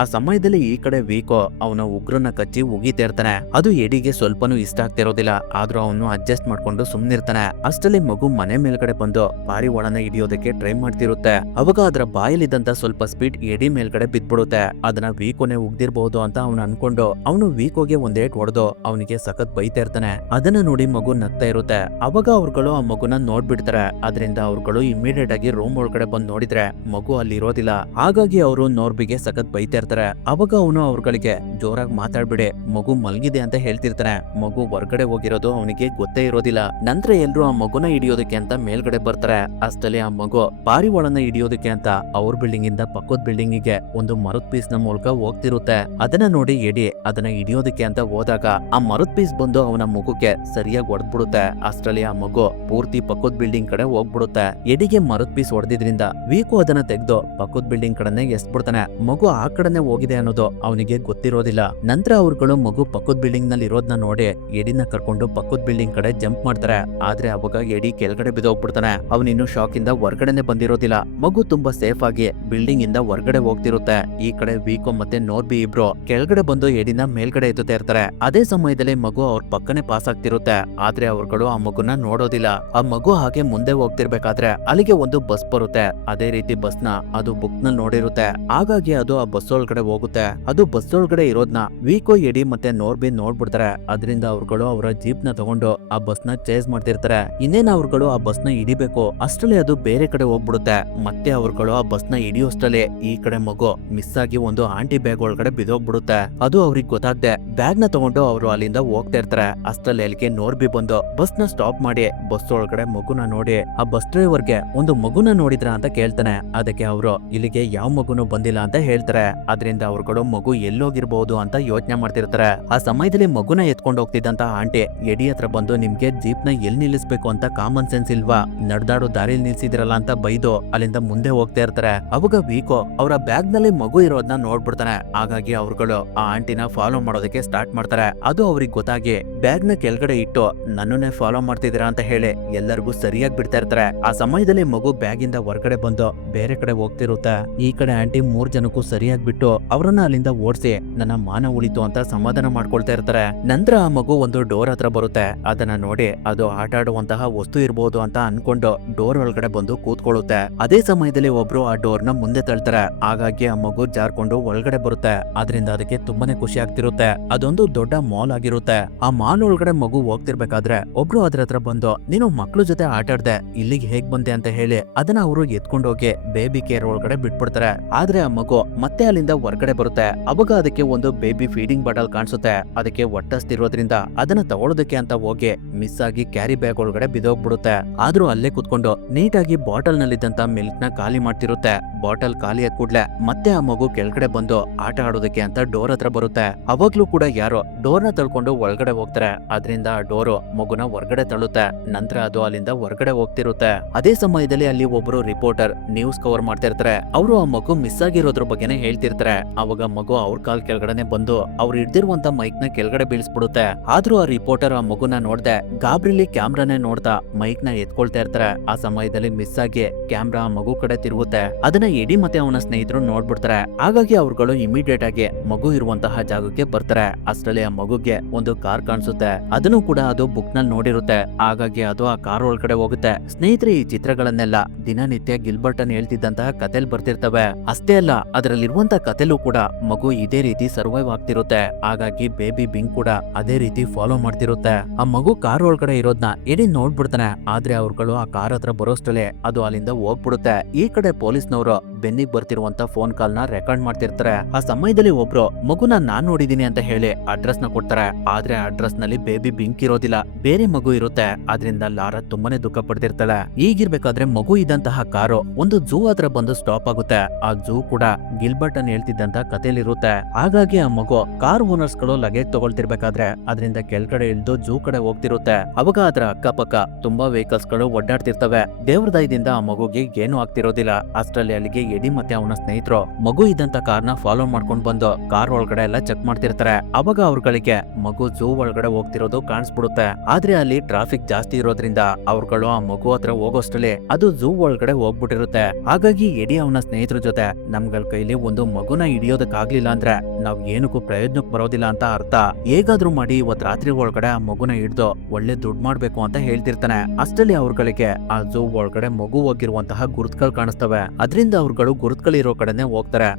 ಆ ಸಮಯದಲ್ಲಿ ಈ ಕಡೆ ವೀಕೋ ಅವನ ಉಗ್ರನ್ನ ಕಚ್ಚಿ ಉಗಿತಾ ಇರ್ತಾನೆ. ಅದು ಎಡಿಗೆ ಸ್ವಲ್ಪನೂ ಇಷ್ಟ ಆಗ್ತಿರೋದಿಲ್ಲ. ಆದ್ರೂ ಅವನು ಅಡ್ಜಸ್ಟ್ ಮಾಡ್ಕೊಂಡು ಸುಮ್ನಿರ್ತಾನೆ. ಅಷ್ಟರಲ್ಲಿ ಮಗು ಮನೆ ಮೇಲ್ಗಡೆ ಬಂದು ಪಾರಿವಾಳನ ಹಿಡಿಯೋದಕ್ಕೆ ಟ್ರೈ ಮಾಡ್ತಿರುತ್ತೆ. ಅವಾಗ ಅದರ ಬಾಯಲ್ಲಿದ್ದಂತ ಸ್ವಲ್ಪ ಸ್ಪೀಡ್ ಎಡಿ ಮೇಲ್ಗಡೆ ಬಿದ್ಬಿಡುತ್ತೆ. ಅದನ್ನ ವೀಕೋನೆ ಉಗ್ದಿರ್ಬಹುದು ಅಂತ ಅವನು ಅನ್ಕೊಂಡು ಅವನು ವೀಕೋಗೆ ಒಂದೇಟ್ ಹೊಡೆದು ಅವನಿಗೆ ಸಖತ್ ಬೈತಾ ಇರ್ತಾನೆ. ಅದನ್ನ ನೋಡಿ ಮಗು ನಗ್ತಾ ಇರುತ್ತೆ. ಅವಾಗ ಅವ್ರುಗಳು ಆ ಮಗುನ ನೋಡ್ಬಿಡ್ತಾರೆ. ಅದರಿಂದ ಅವ್ರುಗಳು ಇಮಿಡಿಯೇಟ್ ಆಗಿ ರೂಮ್ ಒಳಗಡೆ ಬಂದು ನೋಡಿದ್ರೆ ಮಗು ಅಲ್ಲಿ ಇರೋದಿಲ್ಲ. ಹಾಗಾಗಿ ಅವರು ನೋರ್ಬಿಗೆ ಸಖತ್ ಬೈತಾ ಇರ್ತಾರೆ. ಅವಾಗ ಅವನು ಅವ್ರುಗಳಿಗೆ ಜೋರಾಗಿ ಮಾತಾಡ್ಬಿಡಿ, ಮಗು ಮಲ್ಗಿದೆ ಅಂತ ಹೇಳ್ತಿರ್ತಾನೆ. ಮಗು ಹೊರ್ಗಡೆ ಹೋಗಿರೋದು ಅವನಿಗೆ ಗೊತ್ತೇ ಇರೋದಿಲ್ಲ. ನಂತರ ಎಲ್ರು ಆ ಮಗುನ ಹಿಡಿಯೋದಕ್ಕೆ ಅಂತ ಮೇಲ್ಗಡೆ ಬರ್ತಾರೆ. ಅಷ್ಟಲ್ಲಿ ಆ ಮಗು ಪಾರಿವಾಳನ ಹಿಡಿಯೋದಕ್ಕೆ ಅಂತ ಅವ್ರ ಬಿಲ್ಡಿಂಗ್ ಇಂದ ಪಕ್ಕದ ಬಿಲ್ಡಿಂಗ್ ಗೆ ಒಂದು ಮರದ ಪೀಸ್ ನ ಮೂಲಕ ಹೋಗ್ತಿರುತ್ತೆ. ಅದನ್ನ ನೋಡಿ ಎಡಿ ಅದನ್ನ ಹಿಡಿಯೋದಕ್ಕೆ ಅಂತ ಹೋದಾಗ ಆ ಮರದ ಪೀಸ್ ಬಂದು ಅವನ ಮಗುಗೆ ಸರಿಯಾಗಿ ಹೊಡೆದ್ಬಿಡುತ್ತೆ. ಅಷ್ಟರಲ್ಲಿ ಆ ಮಗು ಪೂರ್ತಿ ಪಕ್ಕದ ಬಿಲ್ಡಿಂಗ್ ಕಡೆ ಹೋಗ್ಬಿಡುತ್ತೆ. ಎಡಿಗೆ ಮರದ ಪೀಸ್ ಹೊಡೆದಿದ್ರಿಂದ ವೀಕು ಅದನ್ನ ತೆಗೆದು ಪಕ್ಕದ ಬಿಲ್ಡಿಂಗ್ ಕಡೆನೆ ಎಸ್ಬಿಡ್ತಾನೆ. ಮಗು ಆ ಕಡೆ ಹೋಗಿದೆ ಅನ್ನೋದು ಅವನಿಗೆ ಗೊತ್ತಿರೋದಿಲ್ಲ. ನಂತರ ಅವ್ರುಗಳು ಮಗು ಪಕ್ಕದ ಬಿಲ್ಡಿಂಗ್ ನಲ್ಲಿ ಇರೋದನ್ನ ನೋಡಿ ಎಡಿನ ಕರ್ಕೊಂಡು ಪಕ್ಕದ ಬಿಲ್ಡಿಂಗ್ ಕಡೆ ಜಂಪ್ ಮಾಡ್ತಾರೆ. ಆದ್ರೆ ಅವಾಗ ಎಡಿ ಕೆಳಗಡೆ ಬಿದ್ದೋಗ್ಬಿಡ್ತಾನೆ. ಅವನಿನ್ನು ಶಾಕ್ ಇಂದ ಹೊರಗಡೆನೆ ಬಂದಿರೋದಿಲ್ಲ. ಮಗು ತುಂಬಾ ಸೇಫ್ ಆಗಿ ಬಿಲ್ಡಿಂಗ್ ಇಂದ ಹೊರಗಡೆ ಹೋಗ್ತಿರುತ್ತೆ. ಈ ಕಡೆ ವೀಕೋ ಮತ್ತೆ ನೋರ್ಬಿ ಇಬ್ರು ಕೆಳಗಡೆ ಬಂದು ಎಡಿನ ಮೇಲ್ಗಡೆ ಎತ್ತುತ್ತಾ ಇರ್ತಾರೆ. ಅದೇ ಸಮಯದಲ್ಲಿ ಮಗು ಅವ್ರ ಪಕ್ಕನೆ ಪಾಸ್ ಆಗ್ತಿರುತ್ತೆ. ಆದ್ರೆ ಅವ್ರುಗಳು ಆ ಮಗುನ ನೋಡೋದಿಲ್ಲ. ಆ ಮಗು ಹಾಗೆ ಮುಂದೆ ಹೋಗ್ತಿರ್ಬೇಕಾದ್ರೆ ಅಲ್ಲಿಗೆ ಒಂದು ಬಸ್ ಬರುತ್ತೆ. ಅದೇ ರೀತಿ ಬಸ್ ನ ಅದು ಬುಕ್ ನಲ್ಲಿ ನೋಡಿರುತ್ತೆ. ಹಾಗಾಗಿ ಅದು ಆ ಬಸ್ ಒಳಗಡೆ ಹೋಗುತ್ತೆ. ಅದು ಬಸ್ ಒಳಗಡೆ ಇರೋದ್ನ ವೀಕೋ ಎಡಿ ಮತ್ತೆ ನೋರ್ಬಿ ನೋಡ್ಬಿಡ್ತಾರೆ. ಅದರಿಂದ ಅವ್ರುಗಳು ಅವರ ಜೀಪ್ ನ ತಗೊಂಡು ಆ ಬಸ್ ನ ಚೇಸ್ ಮಾಡ್ತಿರ್ತಾರೆ. ಇನ್ನೇನ್ ಅವ್ರುಗಳು ಆ ಬಸ್ ನ ಹಿಡಿಬೇಕು ಅಷ್ಟರಲ್ಲಿ ಅದು ಬೇರೆ ಕಡೆ ಹೋಗ್ಬಿಡುತ್ತೆ. ಮತ್ತೆ ಅವ್ರುಗಳು ಆ ಬಸ್ ನ ಹಿಡಿಯೋಷ್ಟರಲ್ಲಿ ಈ ಕಡೆ ಮಗು ಮಿಸ್ ಆಗಿ ಒಂದು ಆಂಟಿ ಬ್ಯಾಗ್ ಒಳಗಡೆ ಬಿದ್ದೋಗ್ಬಿಡುತ್ತೆ. ಅದು ಅವ್ರಿಗೆ ಗೊತ್ತಾಗ್ದೆ ಬ್ಯಾಗ್ ನ ತಗೊಂಡು ಅವರು ಅಲ್ಲಿಂದ ಹೋಗ್ತಾ ಇರ್ತಾರೆ. ಅಷ್ಟರಲ್ಲಿ ಅಲ್ಲಿಗೆ ನೋರ್ಬಿ ಬಂದು ಬಸ್ ನ ಸ್ಟಾಪ್ ಮಾಡಿ ಬಸ್ ಒಳಗಡೆ ಮಗುನ ನೋಡಿ ಆ ಬಸ್ ಡ್ರೈವರ್ಗೆ ಒಂದು ಮಗುನ ನೋಡಿದ್ರ ಅಂತ ಕೇಳ್ತಾನೆ. ಅದಕ್ಕೆ ಅವರು ಇಲ್ಲಿಗೆ ಯಾವ ಮಗುನು ಬಂದಿಲ್ಲ ಅಂತ ಹೇಳ್ತಾರೆ. ಅದರಿಂದ ಅವ್ರುಗಳು ಮಗು ಎಲ್ಲೋಗಿರ್ಬಹುದು ಅಂತ ಯೋಚನೆ ಮಾಡ್ತಿರ್ತಾರೆ. ಆ ಸಮಯದಲ್ಲಿ ಮಗುನ ಎತ್ಕೊಂಡು ಹೋಗ್ತಿದ್ದಂತ ಆಂಟಿ ಎಡಿ ಹತ್ರ ಬಂದು ನಿಮ್ಗೆ ಜೀಪ್ ನ ಎಲ್ಲಿ ನಿಲ್ಲಿಸ್ಬೇಕು ಅಂತ ಕಾಮನ್ ಸೆನ್ಸ್ ಇಲ್ವಾ, ನಡೆದಾಡೋ ದಾರಿಲಿ ನಿಲ್ಸಿದಿರಲ್ಲ ಅಂತ ಬೈದು ಅಲ್ಲಿಂದ ಮುಂದೆ ಹೋಗ್ತಾ ಇರ್ತಾರೆ. ಅವಾಗ ವೀಕೋ ಅವರ ಬ್ಯಾಗ್ ನಲ್ಲಿ ಮಗು ಇರೋದನ್ನ ನೋಡ್ಬಿಡ್ತಾನೆ. ಹಾಗಾಗಿ ಅವ್ರುಗಳು ಆ ಆಂಟಿನ ಫಾಲೋ ಮಾಡೋದಕ್ಕೆ ಸ್ಟಾರ್ಟ್ ಮಾಡ್ತಾರೆ. ಅದು ಅವ್ರಿಗೆ ಗೊತ್ತಾಗಿ ಬ್ಯಾಗ್ ನ ಕೆಳಗಡೆ ಇಟ್ಟು ನನ್ನನ್ನೇ ಫಾಲೋ ಮಾಡ್ತಿದ್ದೀರಾ ಅಂತ ಹೇಳಿ ಎಲ್ಲರಿಗೂ ಸರಿಯಾಗಿ ಬಿಡ್ತಾ ಇರ್ತಾರೆ. ಆ ಸಮಯದಲ್ಲಿ ಮಗು ಬ್ಯಾಗ್ ಇಂದ ಹೊರಗಡೆ ಬಂದು ಬೇರೆ ಕಡೆ ಹೋಗ್ತಿರುತ್ತೆ. ಈ ಕಡೆ ಆಂಟಿ 3 ಜನಕ್ಕೂ ಸರಿಯಾಗಿ ಬಿಟ್ಟು ಅವರನ್ನ ಅಲ್ಲಿಂದ ಓಡಿಸಿ ನನ್ನ ಮಾನ ಉಳಿತು ಅಂತ ಸಮಾಧಾನ ಮಾಡ್ಕೊಳ್ತಾ ಇರ್ತಾರೆ. ನಂತರ ಆ ಮಗು ಒಂದು ಡೋರ್ ಹತ್ರ ಬರುತ್ತೆ. ಅದನ್ನ ನೋಡಿ ಅದು ಆಟ ಆಡುವಂತಹ ವಸ್ತು ಇರಬಹುದು ಅಂತ ಅನ್ಕೊಂಡು ಡೋರ್ ಒಳಗಡೆ ಬಂದು ಕೂತ್ಕೊಳ್ಳುತ್ತೆ. ಅದೇ ಸಮಯದಲ್ಲಿ ಒಬ್ರು ಆ ಡೋರ್ ನ ಮುಂದೆ ತಳ್ತಾರೆ. ಹಾಗಾಗಿ ಆ ಮಗು ಜಾರ್ಕೊಂಡು ಒಳಗಡೆ ಬರುತ್ತೆ. ಅದರಿಂದ ಅದಕ್ಕೆ ತುಂಬಾನೇ ಖುಷಿ ಆಗ್ತಿರುತ್ತೆ. ಅದೊಂದು ದೊಡ್ಡ ಮಾಲ್ ಆಗಿರುತ್ತೆ. ಆ ಮಾಲ್ ಒಳಗಡೆ ಮಗು ಹೋಗ್ತಿರ್ಬೇಕಾದ್ರೆ ಒಬ್ರು ಅದ್ರ ಹತ್ರ ಬಂದು ನೀನು ಮಕ್ಳು ಜೊತೆ ಆಟ ಆಡ್ದೆ ಇಲ್ಲಿಗೆ ಹೇಗ್ ಬಂದೆ ಅಂತ ಹೇಳಿ ಅದನ್ನ ಅವರು ಎತ್ಕೊಂಡೋಗಿ ಬೇಬಿ ಕೇರ್ ಒಳಗಡೆ ಬಿಟ್ಬಿಡ್ತಾರೆ. ಆದ್ರೆ ಆ ಮಗು ಮತ್ತೆ ಅಲ್ಲಿಂದ ಹೊರಗಡೆ ಬರುತ್ತೆ. ಅವಾಗ ಅದಕ್ಕೆ ಒಂದು ಬೇಬಿ ಫೀಡಿಂಗ್ ಬಾಟಲ್ ಕಾಣಿಸುತ್ತೆ. ಅದಕ್ಕೆ ಹೊಟ್ಟಸ್ತಿರೋದ್ರಿಂದ ಅದನ್ನ ತಗೊಳ್ಳೋದಕ್ಕೆ ಅಂತ ಹೋಗಿ ಮಿಸ್ ಆಗಿ ಕ್ಯಾರಿ ಬ್ಯಾಗ್ ಒಳಗಡೆ ಬಿದ್ದೋಗ್ಬಿಡುತ್ತೆ. ಆದ್ರೂ ಅಲ್ಲೇ ಕುತ್ಕೊಂಡು ನೀಟಾಗಿ ಬಾಟಲ್ ನಲ್ಲಿದ್ದಂತ ಮಿಲ್ಕ್ ನ ಖಾಲಿ ಮಾಡ್ತಿರುತ್ತೆ. ಬಾಟಲ್ ಖಾಲಿಯಾದ ಕೂಡ್ಲೆ ಮತ್ತೆ ಆ ಮಗು ಕೆಳಗಡೆ ಬಂದು ಆಟ ಆಡೋದಕ್ಕೆ ಅಂತ ಡೋರ್ ಹತ್ರ ಬರುತ್ತೆ. ಅವಾಗ್ಲೂ ಕೂಡ ಯಾರೋ ಡೋರ್ ನ ತಳ್ಕೊಂಡು ಒಳಗಡೆ ಹೋಗ್ತಾರೆ. ಅದರಿಂದ ಆ ಡೋರು ಮಗುನ ಹೊರಗಡೆ ತಳ್ಳುತ್ತೆ. ನಂತರ ಅದು ಅಲ್ಲಿಂದ ಹೊರಗಡೆ ಹೋಗ್ತಿರುತ್ತೆ. ಅದೇ ಸಮಯದಲ್ಲಿ ಅಲ್ಲಿ ಒಬ್ರು ರಿಪೋರ್ಟರ್ ನ್ಯೂಸ್ ಕವರ್ ಮಾಡ್ತಾ ಇರ್ತಾರೆ. ಅವರು ಆ ಮಗು ಮಿಸ್ ಆಗಿರೋದ್ರ ಬಗ್ಗೆನೇ ಹೇಳ್ತಿರ್ತಾರೆ. ಅವಾಗ ಮಗು ಅವ್ರ ಕಾಲ್ ಕೆಳಗಡೆ ಬಂದು ಅವ್ರು ಹಿಡ್ದಿರುವಂತ ಮೈಕ್ ನ ಕೆಳಗಡೆ ಬೀಳ್ಸ್ಬಿಡುತ್ತೆ. ಆದ್ರೂ ಆ ರಿಪೋರ್ಟರ್ ಆ ಮಗುನ ನೋಡ್ದೆ ಗಾಬ್ರಿಲಿ ಕ್ಯಾಮ್ರಾನೇ ನೋಡ್ತಾ ಮೈಕ್ ನ ಎತ್ಕೊಳ್ತಾ ಇರ್ತಾರೆ. ಆ ಸಮಯದಲ್ಲಿ ಮಿಸ್ ಆಗಿ ಕ್ಯಾಮ್ರಾ ಆ ಮಗು ಕಡೆ ತಿರುಗುತ್ತೆ. ಅದನ್ನ ಎಡಿ ಮತ್ತೆ ಅವನ ಸ್ನೇಹಿತರು ನೋಡ್ಬಿಡ್ತಾರೆ. ಹಾಗಾಗಿ ಅವ್ರುಗಳು ಇಮಿಡಿಯೇಟ್ ಆಗಿ ಮಗು ಇರುವಂತಹ ಜಾಗಕ್ಕೆ ಬರ್ತಾರೆ. ಅಷ್ಟರಲ್ಲಿ ಆ ಮಗುಗೆ ಒಂದು ಕಾರ್ ಕಾಣಿಸುತ್ತೆ. ಅದನ್ನು ಕೂಡ ಅದು ಬುಕ್ ನಲ್ಲಿ ನೋಡಿರುತ್ತೆ. ಹಾಗಾಗಿ ಅದು ಆ ಕಾರ್ ಒಳಗಡೆ ಹೋಗುತ್ತೆ. ಸ್ನೇಹಿತರೆ ಈ ಚಿತ್ರಗಳನ್ನೆಲ್ಲ ದಿನನಿತ್ಯ ಗಿಲ್ಬರ್ಟನ್ ಹೇಳ್ತಿದ್ದಂತಹ ಕಥೆಲ್ ಬರ್ತಿರ್ತವೆ. ಅಷ್ಟೇ ಅಲ್ಲ ಅದರಲ್ಲಿರುವಂತ ಕಥೆಲೂ ಕೂಡ ಮಗು ಇದೇ ರೀತಿ ಸರ್ವೈವ್ ಆಗ್ತಿರುತ್ತೆ. ಹಾಗಾಗಿ ಬೇಬಿ ಬಿಂಗ್ ಕೂಡ ಅದೇ ರೀತಿ ಫಾಲೋ ಮಾಡ್ತಿರುತ್ತೆ. ಆ ಮಗು ಕಾರ್ ಒಳಗಡೆ ಇರೋದ್ನ ಎಡಿ ನೋಡ್ಬಿಡ್ತಾನೆ. ಆದ್ರೆ ಅವ್ರುಗಳು ಆ ಕಾರ್ ಹತ್ರ ಬರೋಷ್ಟಲ್ಲೇ ಅದು ಅಲ್ಲಿಂದ ಹೋಗ್ಬಿಡುತ್ತೆ. ಈ ಕಡೆ ಪೊಲೀಸ್ನವರು ಬೆನ್ನಿಗ್ ಬರ್ತಿರುವಂತ ಫೋನ್ ಕಾಲ್ ನ ರೆಕಾರ್ಡ್ ಮಾಡ್ತಿರ್ತಾರೆ. ಆ ಸಮಯದಲ್ಲಿ ಒಬ್ರು ಮಗುನ ನಾನ್ ನೋಡಿದೀನಿ ಅಂತ ಹೇಳಿ ಅಡ್ರೆಸ್ ನ ಕೊಡ್ತಾರೆ. ಆದ್ರೆ ಅಡ್ರೆಸ್ ನಲ್ಲಿ ಬೇಬಿ ಬಿಂಕ್ ಇರೋದಿಲ್ಲ, ಬೇರೆ ಮಗು ಇರುತ್ತೆ. ಅದರಿಂದ ಲಾರಾ ತುಂಬಾನೇ ದುಃಖ ಪಡ್ತಿರ್ತಾಳೆ. ಈಗಿರ್ಬೇಕಾದ್ರೆ ಮಗು ಇದ್ದಂತಹ ಕಾರು ಒಂದು ಝೂ ಹತ್ರ ಬಂದು ಸ್ಟಾಪ್ ಆಗುತ್ತೆ. ಆ ಝೂ ಕೂಡ ಗಿಲ್ಬರ್ಟನ್ ಹೇಳ್ತಿದ್ದಂತ ಕಥೆಲಿರುತ್ತೆ. ಹಾಗಾಗಿ ಆ ಮಗು ಕಾರ್ ಓನರ್ಸ್ ಗಳು ಲಗೇಜ್ ತಗೊಳ್ತಿರ್ಬೇಕಾದ್ರೆ ಅದರಿಂದ ಕೆಳಗಡೆ ಇಳಿದು ಝೂ ಕಡೆ ಹೋಗ್ತಿರುತ್ತೆ. ಅವಾಗ ಅದರ ಅಕ್ಕಪಕ್ಕ ತುಂಬಾ ವೆಹಿಕಲ್ಸ್ ಗಳು ಓಡಾಡ್ತಿರ್ತವೆ. ದೇವ್ರ ದಯದಿಂದ ಆ ಮಗುಗೆ ಏನು ಆಗ್ತಿರೋದಿಲ್ಲ. ಅಷ್ಟರಲ್ಲಿ ಅಲ್ಲಿಗೆ ಎಡಿ ಮತ್ತೆ ಅವನ ಸ್ನೇಹಿತರು ಮಗು ಇದ್ದಂತ ಕಾರ್ನ ಫಾಲೋ ಮಾಡ್ಕೊಂಡ್ ಬಂದು ಕಾರ್ ಒಳಗಡೆ ಎಲ್ಲ ಚೆಕ್ ಮಾಡ್ತಿರ್ತಾರೆ. ಅವಾಗ ಅವ್ರಗಳಿಗೆ ಮಗು ಝೂ ಒಳಗಡೆ ಹೋಗ್ತಿರೋದು ಕಾಣಿಸ್ಬಿಡುತ್ತೆ. ಆದ್ರೆ ಅಲ್ಲಿ ಟ್ರಾಫಿಕ್ ಜಾಸ್ತಿ ಇರೋದ್ರಿಂದ ಅವ್ರುಗಳು ಆ ಮಗು ಹತ್ರ ಹೋಗೋಷ್ಟರಲ್ಲಿ ಅದು ಝೂ ಒಳಗಡೆ ಹೋಗ್ಬಿಟ್ಟಿರುತ್ತೆ. ಹಾಗಾಗಿ ಎಡಿ ಅವನ ಸ್ನೇಹಿತರ ಜೊತೆ ನಮ್ಗಳ ಕೈಲಿ ಒಂದು ಮಗುನ ಹಿಡಿಯೋದಕ್ಕಾಗ್ಲಿಲ್ಲ ಅಂದ್ರೆ ನಾವ್ ಏನಕ್ಕೂ ಪ್ರಯೋಜನಕ್ಕೆ ಬರೋದಿಲ್ಲ ಅಂತ ಅರ್ಥ. ಹೇಗಾದ್ರೂ ಮಾಡಿ ಇವತ್ ರಾತ್ರಿ ಒಳಗಡೆ ಆ ಮಗುನ ಹಿಡ್ದು ಒಳ್ಳೆ ದುಡ್ಡು ಮಾಡ್ಬೇಕು ಅಂತ ಹೇಳ್ತಿರ್ತಾನೆ. ಅಷ್ಟರಲ್ಲಿ ಅವ್ರಗಳಿಗೆ ಆ ಝೂ ಒಳಗಡೆ ಮಗು ಹೋಗಿರುವಂತಹ ಗುರುತುಗಳು ಕಾಣಿಸ್ತವೆ. ಅದರಿಂದ ಅವ್ರುಗಳು ಗುರುತುಗಳಿರೋ ಕಡೆನೆ ಹೋಗ್ತಾರೆ.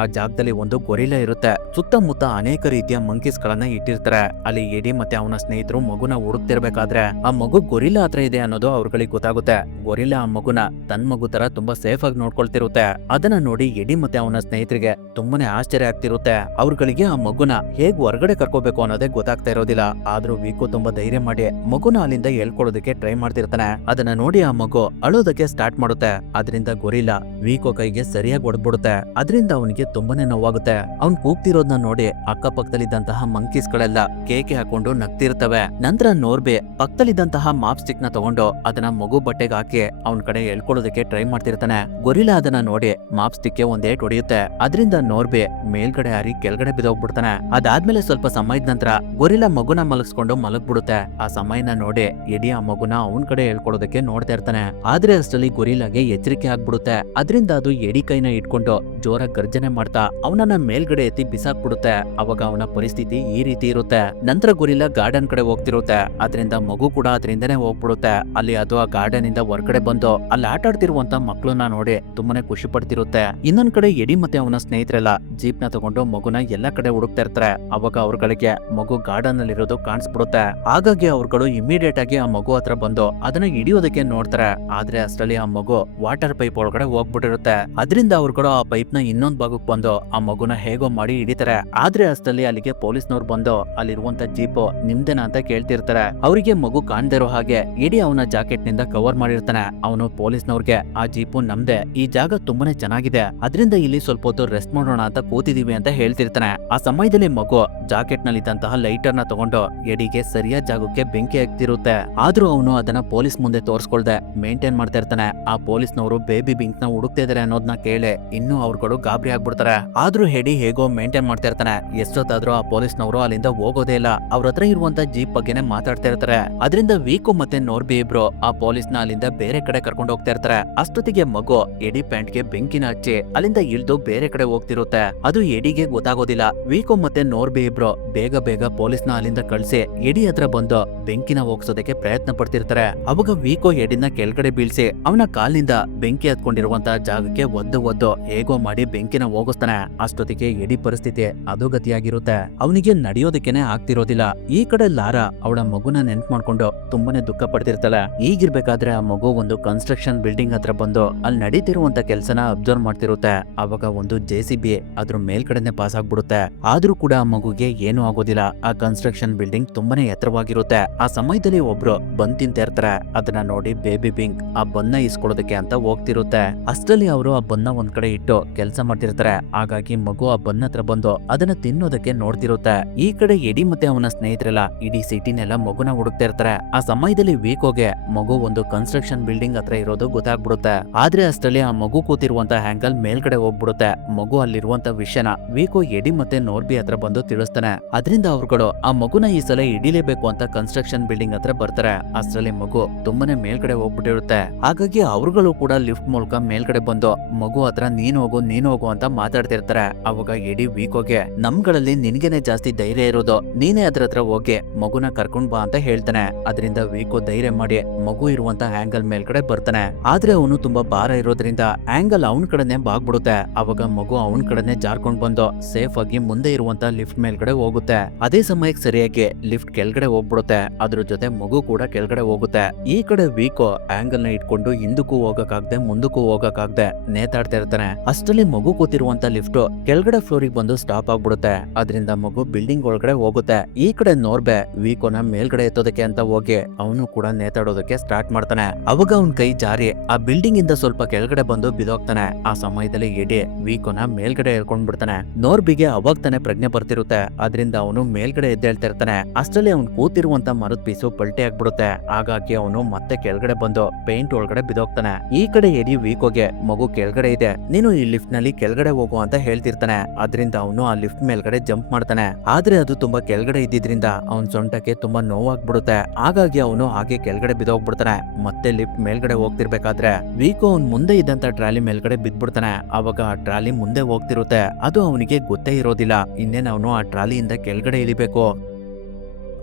ಆ ಜಾಗದಲ್ಲಿ ಒಂದು ಗೊರಿಲ್ಲಾ ಇರುತ್ತೆ. ಸುತ್ತಮುತ್ತ ಅನೇಕ ರೀತಿಯ ಮಂಕೀಸ್ ಗಳನ್ನ ಇಟ್ಟಿರ್ತಾರೆ. ಅಲ್ಲಿ ಎಡಿ ಮತ್ತೆ ಅವನ ಸ್ನೇಹಿತರು ಮಗುನ ಹುಡುಕ್ತಿರ್ಬೇಕಾದ್ರೆ ಆ ಮಗು ಗೊರಿಲ್ಲಾ ಹತ್ರ ಇದೆ ಅನ್ನೋದು ಅವ್ರಗಳಿಗೆ ಗೊತ್ತಾಗುತ್ತೆ. ಗೊರಿಲ್ಲಾ ಆ ಮಗುನ ತನ್ ಮಗು ತರ ತುಂಬಾ ಸೇಫ್ ಆಗಿ ನೋಡ್ಕೊಳ್ತಿರುತ್ತೆ. ಅದನ್ನ ನೋಡಿ ಎಡಿ ಮತ್ತೆ ಅವನ ಸ್ನೇಹಿತರಿಗೆ ತುಂಬಾನೇ ಆಶ್ಚರ್ಯ ಆಗ್ತಿರುತ್ತೆ. ಅವ್ರಗಳಿಗೆ ಆ ಮಗುನ ಹೇಗ್ ಹೊರಗಡೆ ಕರ್ಕೋಬೇಕು ಅನ್ನೋದೇ ಗೊತ್ತಾಗ್ತಾ ಇರೋದಿಲ್ಲ. ಆದ್ರೂ ವೀಕು ತುಂಬಾ ಧೈರ್ಯ ಮಾಡಿ ಮಗುನ ಅಲ್ಲಿಂದ ಹೇಳ್ಕೊಳ್ಳೋದಕ್ಕೆ ಟ್ರೈ ಮಾಡ್ತಿರ್ತಾನೆ. ಅದನ್ನ ನೋಡಿ ಆ ಮಗು ಅಳೋದಕ್ಕೆ ಸ್ಟಾರ್ಟ್ ಮಾಡುತ್ತೆ. ಅದರಿಂದ ಗೊರಿಲ್ಲಾ ವೀಕೋ ಕೈಗೆ ಸರಿಯಾಗಿ ಹೊಡೆದ್ಬಿಡುತ್ತೆ. ಅದರಿಂದ ಅವನಿಗೆ ತುಂಬಾನೇ ನೋವಾಗುತ್ತೆ. ಅವ್ನ್ ಕೂಗ್ತಿರೋದನ್ನ ನೋಡಿ ಅಕ್ಕಪಕ್ಕದಲ್ಲಿದ್ದಂತಹ ಮಂಕೀಸ್ ಗಳೆಲ್ಲ ಕೇಕೆ ಹಾಕೊಂಡು ನಗ್ತಿರ್ತವೆ. ನಂತರ ನೋರ್ಬೆ ಪಕ್ಕದಲ್ಲಿದ್ದಂತಹ ಮಾಪ್ ಸ್ಟಿಕ್ ನ ತಗೊಂಡು ಅದನ್ನ ಮಗು ಬಟ್ಟೆಗೆ ಹಾಕಿ ಅವನ್ ಕಡೆ ಹೇಳ್ಕೊಳ್ಳೋದಕ್ಕೆ ಟ್ರೈ ಮಾಡ್ತಿರ್ತಾನೆ. ಗೊರಿಲ್ಲಾ ಅದನ್ನ ನೋಡಿ ಮಾಪ್ ಸ್ಟಿಕ್ ಗೆ ಒಂದೇಟ್ ಹೊಡೆಯುತ್ತೆ. ಅದರಿಂದ ನೋರ್ಬೆ ಮೇಲ್ಗಡೆ ಹಾರಿ ಕೆಳಗಡೆ ಬಿದ್ದೋಗ್ಬಿಡ್ತಾನೆ. ಅದಾದ್ಮೇಲೆ ಸ್ವಲ್ಪ ಸಮಯದ ನಂತರ ಗೊರಿಲ್ಲಾ ಮಗುನ ಮಲಗಿಸ್ಕೊಂಡು ಮಲಗ್ಬಿಡುತ್ತೆ. ಆ ಸಮಯನ ನೋಡಿ ಎಡಿ ಆ ಮಗುನ ಅವನ್ ಕಡೆ ಹೇಳ್ಕೊಳ್ಳೋದಕ್ಕೆ ನೋಡ್ತಾ ಇರ್ತಾನೆ. ಆದ್ರೆ ಅಷ್ಟರಲ್ಲಿ ಗೊರಿಲ್ಲಾಗೆ ಎಚ್ಚರಿಕೆ ಆಗ್ಬಿಡುತ್ತೆ. ಅದರಿಂದ ಅದು ಎಡಿ ಕೈನ ಇಟ್ಕೊಂಡು ಜೋರ ಗರ್ಜನೆ ಮಾಡ್ತಾ ಅವನನ್ನ ಮೇಲ್ಗಡೆ ಎತ್ತಿ ಬಿಸಾಕ್ಬಿಡುತ್ತೆ. ಅವಾಗ ಅವನ ಪರಿಸ್ಥಿತಿ ಈ ರೀತಿ ಇರುತ್ತೆ. ನಂತರ ಗೊರಿಲ್ಲಾ ಗಾರ್ಡನ್ ಕಡೆ ಹೋಗ್ತಿರುತ್ತೆ. ಅದರಿಂದ ಮಗು ಕೂಡ ಅದರಿಂದನೇ ಹೋಗ್ಬಿಡುತ್ತೆ. ಅಲ್ಲಿ ಅದು ಆ ಗಾರ್ಡನ್ ಇಂದ ಹೊರಗಡೆ ಬಂದು ಅಲ್ಲಿ ಆಟ ಆಡ್ತಿರುವಂತ ಮಕ್ಳನ್ನ ನೋಡಿ ತುಂಬಾನೇ ಖುಷಿ ಪಡ್ತಿರುತ್ತೆ. ಇನ್ನೊಂದ್ ಕಡೆ ಎಡಿ ಮತ್ತೆ ಅವನ ಸ್ನೇಹಿತರೆಲ್ಲ ಜೀಪ್ ನ ತಗೊಂಡು ಮಗುನ ಎಲ್ಲಾ ಕಡೆ ಹುಡುಕ್ತಾ ಇರ್ತಾರೆ. ಅವಾಗ ಅವ್ರಗಳಿಗೆ ಮಗು ಗಾರ್ಡನ್ ಅಲ್ಲಿ ಇರೋದು ಕಾಣಿಸ್ಬಿಡುತ್ತೆ. ಹಾಗಾಗಿ ಅವ್ರುಗಳು ಇಮಿಡಿಯೇಟ್ ಆಗಿ ಆ ಮಗು ಹತ್ರ ಬಂದು ಅದನ್ನ ಹಿಡಿಯೋದಕ್ಕೆ ನೋಡ್ತಾರೆ. ಆದ್ರೆ ಅಷ್ಟರಲ್ಲಿ ಆ ಮಗು ವಾಟರ್ ಪೈಪ್ ಒಳಗಡೆ ಹೋಗ್ಬಿಟ್ಟಿರುತ್ತೆ. ಅದರಿಂದ ಅವ್ರುಗಳು ಆ ಪೈಪ್ ನ ಇನ್ನೊಂದ್ ಭಾಗಕ್ಕೆ ಬಂದು ಆ ಮಗುನ ಹೇಗೋ ಮಾಡಿ ಹಿಡಿತಾರೆ. ಆದ್ರೆ ಅಷ್ಟರಲ್ಲಿ ಅಲ್ಲಿಗೆ ಪೊಲೀಸ್ನವ್ರು ಬಂದು ಅಲ್ಲಿರುವಂತ ಜೀಪ್ ನಿಮ್ದೇನಾ ಅಂತ ಕೇಳ್ತಿರ್ತಾರೆ. ಅವರಿಗೆ ಮಗು ಕಾಣ್ದೇ ಇರೋ ಹಾಗೆ ಎಡಿ ಅವನ ಜಾಕೆಟ್ ನಿಂದ ಕವರ್ ಮಾಡಿರ್ತಾನೆ. ಅವನು ಪೊಲೀಸ್ನವ್ರಿಗೆ ಆ ಜೀಪು ನಮ್ದೆ, ಈ ಜಾಗ ತುಂಬಾನೇ ಚೆನ್ನಾಗಿದೆ, ಅದರಿಂದ ಇಲ್ಲಿ ಸ್ವಲ್ಪ ಹೊತ್ತು ರೆಸ್ಟ್ ಮಾಡೋಣ ಅಂತ ಕೂತಿದೀವಿ ಅಂತ ಹೇಳ್ತಿರ್ತಾನೆ. ಆ ಸಮಯದಲ್ಲಿ ಮಗು ಜಾಕೆಟ್ ನಲ್ಲಿ ಇದ್ದಂತಹ ಲೈಟರ್ ನ ತಗೊಂಡು ಎಡಿಗೆ ಸರಿಯಾದ ಜಾಗಕ್ಕೆ ಬೆಂಕಿ ಹಾಕ್ತಿರುತ್ತೆ. ಆದ್ರೂ ಅವನು ಅದನ್ನ ಪೊಲೀಸ್ ಮುಂದೆ ತೋರಿಸ್ಕೊಳ್ದೆ ಮೇಂಟೈನ್ ಮಾಡ್ತಾ ಇರ್ತಾನೆ. ಆ ಪೊಲೀಸ್ನವರು ಬೇಬಿ ಬಿಂಕ್ ನ ಹುಡುಕ್ತಾ ಇದಾರೆ ಅನ್ನೋದನ್ನ ಕೇಳಿ ಇನ್ನು ಅವ್ರುಗಳು ಗಾಬರಿ ಆಗ್ಬಿಡ್ತಾರೆ. ಆದ್ರೂ ಎಡಿ ಹೇಗೋ ಮೇಂಟೈನ್ ಮಾಡ್ತಾ ಇರ್ತಾನೆ. ಎಷ್ಟೊತ್ತಾದ್ರೂ ಆ ಪೊಲೀಸ್ನವರು ಅಲ್ಲಿಂದ ಹೋಗೋದೇ ಇಲ್ಲ. ಅವ್ರ ಹತ್ರ ಇರುವಂತ ಜೀಪ್ ಬಗ್ಗೆನೆ ಮಾತಾಡ್ತಾ ಇರ್ತಾರೆ. ಅದರಿಂದ ವೀಕು ಮತ್ತೆ ನೋರ್ಬಿ ಇಬ್ರು ಆ ಪೊಲೀಸ್ನ ಅಲ್ಲಿಂದ ಬೇರೆ ಕಡೆ ಕರ್ಕೊಂಡು ಹೋಗ್ತಾ ಇರ್ತಾರೆ. ಅಷ್ಟೊತ್ತಿಗೆ ಮಗು ಎಡಿ ಪ್ಯಾಂಟ್ ಗೆ ಬೆಂಕಿನ ಹಚ್ಚಿ ಅಲ್ಲಿಂದ ಇಳ್ದು ಬೇರೆ ಕಡೆ ಹೋಗ್ತಿರುತ್ತೆ. ಅದು ಎಡಿಗೆ ಗೊತ್ತಾಗೋದಿಲ್ಲ. ವೀಕು ಮತ್ತೆ ನೋರ್ಬಿ ಇಬ್ರು ಬೇಗ ಬೇಗ ಪೊಲೀಸ್ನ ಅಲ್ಲಿಂದ ಕಳ್ಸಿ ಎಡಿ ಹತ್ರ ಬಂದು ಬೆಂಕಿನ ಹೋಗ್ಸೋದಕ್ಕೆ ಪ್ರಯತ್ನ ಪಡ್ತಿರ್ತಾರೆ. ಅವಾಗ ವೀಕು ಎಡಿನ ಕೆಳಗಡೆ ಬೀಳ್ಸಿ ಅವನ ಕಾಲಿನಿಂದ ಬೆಂಕಿ ಹತ್ಕೊಂಡಿರುವಂತಹ ಜಾಗಕ್ಕೆ ಒದ್ದು ಹೇಗೋ ಮಾಡಿ ಬೆಂಕಿನ ಹೋಗಿಸ್ತಾನೆ. ಅಷ್ಟೊತ್ತಿಗೆ ಎಡಿ ಪರಿಸ್ಥಿತಿ ಅಧೋಗತಿಯಾಗಿರುತ್ತೆ. ಅವನಿಗೆ ನಡೆಯೋದಕ್ಕೇನೆ ಆಗ್ತಿರೋದಿಲ್ಲ. ಈ ಕಡೆ ಲಾರಾ ಅವಳ ಮಗುನ ನೆನ್ಪು ಮಾಡ್ಕೊಂಡು ತುಂಬಾನೇ ದುಃಖ ಪಡ್ತಿರ್ತಾಳೆ. ಈಗಿರ್ಬೇಕಾದ್ರೆ ಆ ಮಗು ಒಂದು ಕನ್ಸ್ಟ್ರಕ್ಷನ್ ಬಿಲ್ಡಿಂಗ್ ಹತ್ರ ಬಂದು ಅಲ್ಲಿ ನಡೀತಿರುವಂತ ಕೆಲ್ಸನ ಅಬ್ಸರ್ವ್ ಮಾಡ್ತಿರುತ್ತೆ. ಅವಾಗ ಒಂದು JCB ಅದ್ರ ಮೇಲ್ಕಡೆನೆ ಪಾಸ್ ಆಗ್ಬಿಡುತ್ತೆ. ಆದ್ರೂ ಕೂಡ ಆ ಮಗುಗೆ ಏನೂ ಆಗೋದಿಲ್ಲ. ಆ ಕನ್ಸ್ಟ್ರಕ್ಷನ್ ಬಿಲ್ಡಿಂಗ್ ತುಂಬಾನೇ ಎತ್ತರವಾಗಿರುತ್ತೆ. ಆ ಸಮಯದಲ್ಲಿ ಒಬ್ರು ಬಂದ್ ತಿಂತಾ ಇರ್ತಾರೆ. ಅದನ್ನ ನೋಡಿ ಬೇಬಿ ಬಿಂಕ್ ಆ ಬನ್ನ ಇಸ್ಕೊಳ್ಳೋದಕ್ಕೆ ಅಂತ ಹೋಗ್ತಿರುತ್ತೆ. ಅಷ್ಟರಲ್ಲಿ ಅವರು ಆ ಬನ್ನ ಒಂದ್ ಕಡೆ ಇಟ್ಟು ಕೆಲಸ ಮಾಡ್ತಿರ್ತಾರೆ. ಹಾಗಾಗಿ ಮಗು ಆ ಬನ್ನ ಹತ್ರ ಬಂದು ಅದನ್ನ ತಿನ್ನೋದಕ್ಕೆ ನೋಡ್ತಿರುತ್ತೆ. ಈ ಕಡೆ ಎಡಿ ಮತ್ತೆ ಅವನ ಸ್ನೇಹಿತರೆಲ್ಲ ಇಡೀ ಸಿಟಿನೆಲ್ಲ ಮಗುನ ಹುಡುಕ್ತಾ ಇರ್ತಾರೆ. ಆ ಸಮಯದಲ್ಲಿ ವೀಕೋಗೆ ಮಗು ಒಂದು ಕನ್ಸ್ಟ್ರಕ್ಷನ್ ಬಿಲ್ಡಿಂಗ್ ಹತ್ರ ಇರೋದು ಗೊತ್ತಾಗ್ಬಿಡುತ್ತೆ. ಆದ್ರೆ ಅಷ್ಟರಲ್ಲಿ ಆ ಮಗು ಕೂತಿರುವಂತ ಹ್ಯಾಂಗಲ್ ಮೇಲ್ಗಡೆ ಹೋಗ್ಬಿಡುತ್ತೆ. ಮಗು ಅಲ್ಲಿರುವಂತ ವಿಷಯನ ವೀಕೋ ಎಡಿ ಮತ್ತೆ ನೋರ್ಬಿ ಹತ್ರ ಬಂದು ತಿಳಿಸ್ತಾನೆ. ಅದರಿಂದ ಅವ್ರುಗಳು ಆ ಮಗುನ ಈ ಸಲ ಹಿಡಿಲೇಬೇಕು ಅಂತ ಕನ್ಸ್ಟ್ರಕ್ಷನ್ ಬಿಲ್ಡಿಂಗ್ ಹತ್ರ ಬರ್ತಾರೆ. ಅಷ್ಟರಲ್ಲಿ ಮಗು ತುಂಬಾನೇ ಮೇಲ್ಗಡೆ ಹೋಗ್ಬಿಟ್ಟಿರುತ್ತೆ. ಹಾಗಾಗಿ ಅವ್ರುಗಳು ಕೂಡ ಲಿಫ್ಟ್ ಮೂಲಕ ಮೇಲ್ಗಡೆ ಬಂದು ಮಗು ಹತ್ರ ನೀನ್ ಹೋಗು ಅಂತ ಮಾತಾಡ್ತಿರ್ತಾರೆ. ಅವಾಗ ಎಡಿ ವೀಕೋಗೆ ನಮ್ಗಳಲ್ಲಿ ನಿನ್ಗೆನೆ ಜಾಸ್ತಿ ಧೈರ್ಯ ಇರೋದು, ನೀನೇ ಅದ್ರ ಹತ್ರ ಹೋಗಿ ಮಗುನ ಕರ್ಕೊಂಡ್ ಬಾ ಅಂತ ಹೇಳ್ತಾನೆ. ಅದರಿಂದ ವೀಕೋ ಧೈರ್ಯ ಮಾಡಿ ಮಗು ಇರುವಂತ ಹ್ಯಾಂಗಲ್ ಮೇಲ್ಗಡೆ ಬರ್ತಾನೆ. ಆದ್ರೆ ಅವನು ತುಂಬಾ ಭಾರ ಇರೋದ್ರಿಂದ ಹ್ಯಾಂಗಲ್ ಅವನ್ ಕಡೆನೆ ಬಾಗ್ಬಿಡುತ್ತೆ. ಅವಾಗ ಮಗು ಅವನ್ ಕಡೆನೆ ಜಾರ್ಕೊಂಡ್ ಬಂದು ಸೇಫ್ ಆಗಿ ಮುಂದೆ ಇರುವಂತ ಲಿಫ್ಟ್ ಮೇಲ್ಗಡೆ ಹೋಗುತ್ತೆ. ಅದೇ ಸಮಯಕ್ಕೆ ಸರಿಯಾಗಿ ಲಿಫ್ಟ್ ಕೆಳಗಡೆ ಹೋಗ್ಬಿಡುತ್ತೆ. ಅದ್ರ ಜೊತೆ ಮಗು ಕೂಡ ಕೆಳಗಡೆ ಹೋಗುತ್ತೆ. ಈ ಕಡೆ ವೀಕೋ ಹ್ಯಾಂಗಲ್ ನ ಇಟ್ಕೊಂಡು ಹಿಂದಕ್ಕೂ ಹೋಗಕ್ಕಾಗ್ದೆ ಮುಂದಕ್ಕೂ ಹೋಗಕ್ಕಾಗ್ದೆ ನೇತಾಡ್ತಾ ಇರ್ತಾನೆ. ಅಷ್ಟರಲ್ಲಿ ಮಗು ಕೂತಿರೋ ಹೋಗ್ತಿರುವಂತ ಲಿಫ್ಟ್ ಕೆಳಗಡೆ ಫ್ಲೋರಿಗೆ ಬಂದು ಸ್ಟಾಪ್ ಆಗ್ಬಿಡುತ್ತೆ. ಅದರಿಂದ ಮಗು ಬಿಲ್ಡಿಂಗ್ ಒಳಗಡೆ ಹೋಗುತ್ತೆ. ಈ ಕಡೆ ನೋರ್ಬೆ ವೀಕೋನ ಮೇಲ್ಗಡೆ ಎತ್ತೋದಕ್ಕೆ ಅಂತ ಹೋಗಿ ಅವನು ಕೂಡ ನೇತಾಡೋದಕ್ಕೆ ಸ್ಟಾರ್ಟ್ ಮಾಡ್ತಾನೆ. ಅವಾಗ ಅವನ್ ಕೈ ಜಾರಿ ಆ ಬಿಲ್ಡಿಂಗ್ ಇಂದ ಸ್ವಲ್ಪ ಕೆಳಗಡೆ ಬಂದು ಬಿದೋಗ್ತಾನೆ. ಆ ಸಮಯದಲ್ಲಿ ಎಡಿ ವೀಕೋನ ಮೇಲ್ಗಡೆ ಹೇಳ್ಕೊಂಡ್ ಬಿಡ್ತಾನೆ. ನೋರ್ಬಿಗೆ ಅವಾಗ ತಾನೆ ಪ್ರಜ್ಞೆ ಬರ್ತಿರುತ್ತೆ. ಅದರಿಂದ ಅವನು ಮೇಲ್ಗಡೆ ಎದ್ದೇಳ್ತಾ ಇರ್ತಾನೆ. ಅಷ್ಟರಲ್ಲಿ ಅವ್ನು ಕೂತಿರುವಂತ ಮರದ ಪೀಸು ಪಲ್ಟಿ ಆಗ್ಬಿಡುತ್ತೆ. ಹಾಗಾಗಿ ಅವನು ಮತ್ತೆ ಕೆಳಗಡೆ ಬಂದು ಪೇಂಟ್ ಒಳಗಡೆ ಬಿದೋಗ್ತಾನೆ. ಈ ಕಡೆ ಎಡಿ ವೀಕೋಗೆ ಮಗು ಕೆಳಗಡೆ ಇದೆ, ನೀನು ಈ ಲಿಫ್ಟ್ ನಲ್ಲಿ ಕೆಳಗಡೆ ಹೋಗು ಅಂತ ಹೇಳ್ತಿರ್ತಾನೆ. ಅದರಿಂದ ಅವನು ಆ ಲಿಫ್ಟ್ ಮೇಲ್ಗಡೆ ಜಂಪ್ ಮಾಡ್ತಾನೆ. ಆದ್ರೆ ಅದು ತುಂಬಾ ಕೆಳಗಡೆ ಇದ್ದಿದ್ರಿಂದ ಅವನ್ ಸೊಂಟಕ್ಕೆ ತುಂಬಾ ನೋವಾಗ್ಬಿಡುತ್ತೆ. ಹಾಗಾಗಿ ಅವನು ಹಾಗೆ ಕೆಳಗಡೆ ಬಿದೋಗ್ಬಿಡ್ತಾನೆ. ಮತ್ತೆ ಲಿಫ್ಟ್ ಮೇಲ್ಗಡೆ ಹೋಗ್ತಿರ್ಬೇಕಾದ್ರೆ ವೀಕೋ ಅವ್ನ್ ಮುಂದೆ ಇದ್ದಂತ ಟ್ರಾಲಿ ಮೇಲ್ಗಡೆ ಬಿದ್ಬಿಡ್ತಾನೆ. ಅವಾಗ ಆ ಟ್ರಾಲಿ ಮುಂದೆ ಹೋಗ್ತಿರುತ್ತೆ. ಅದು ಅವನಿಗೆ ಗೊತ್ತೇ ಇರೋದಿಲ್ಲ. ಇನ್ನೇನು ಅವನು ಆ ಟ್ರಾಲಿಯಿಂದ ಕೆಳಗಡೆ ಇಳಿಬೇಕು.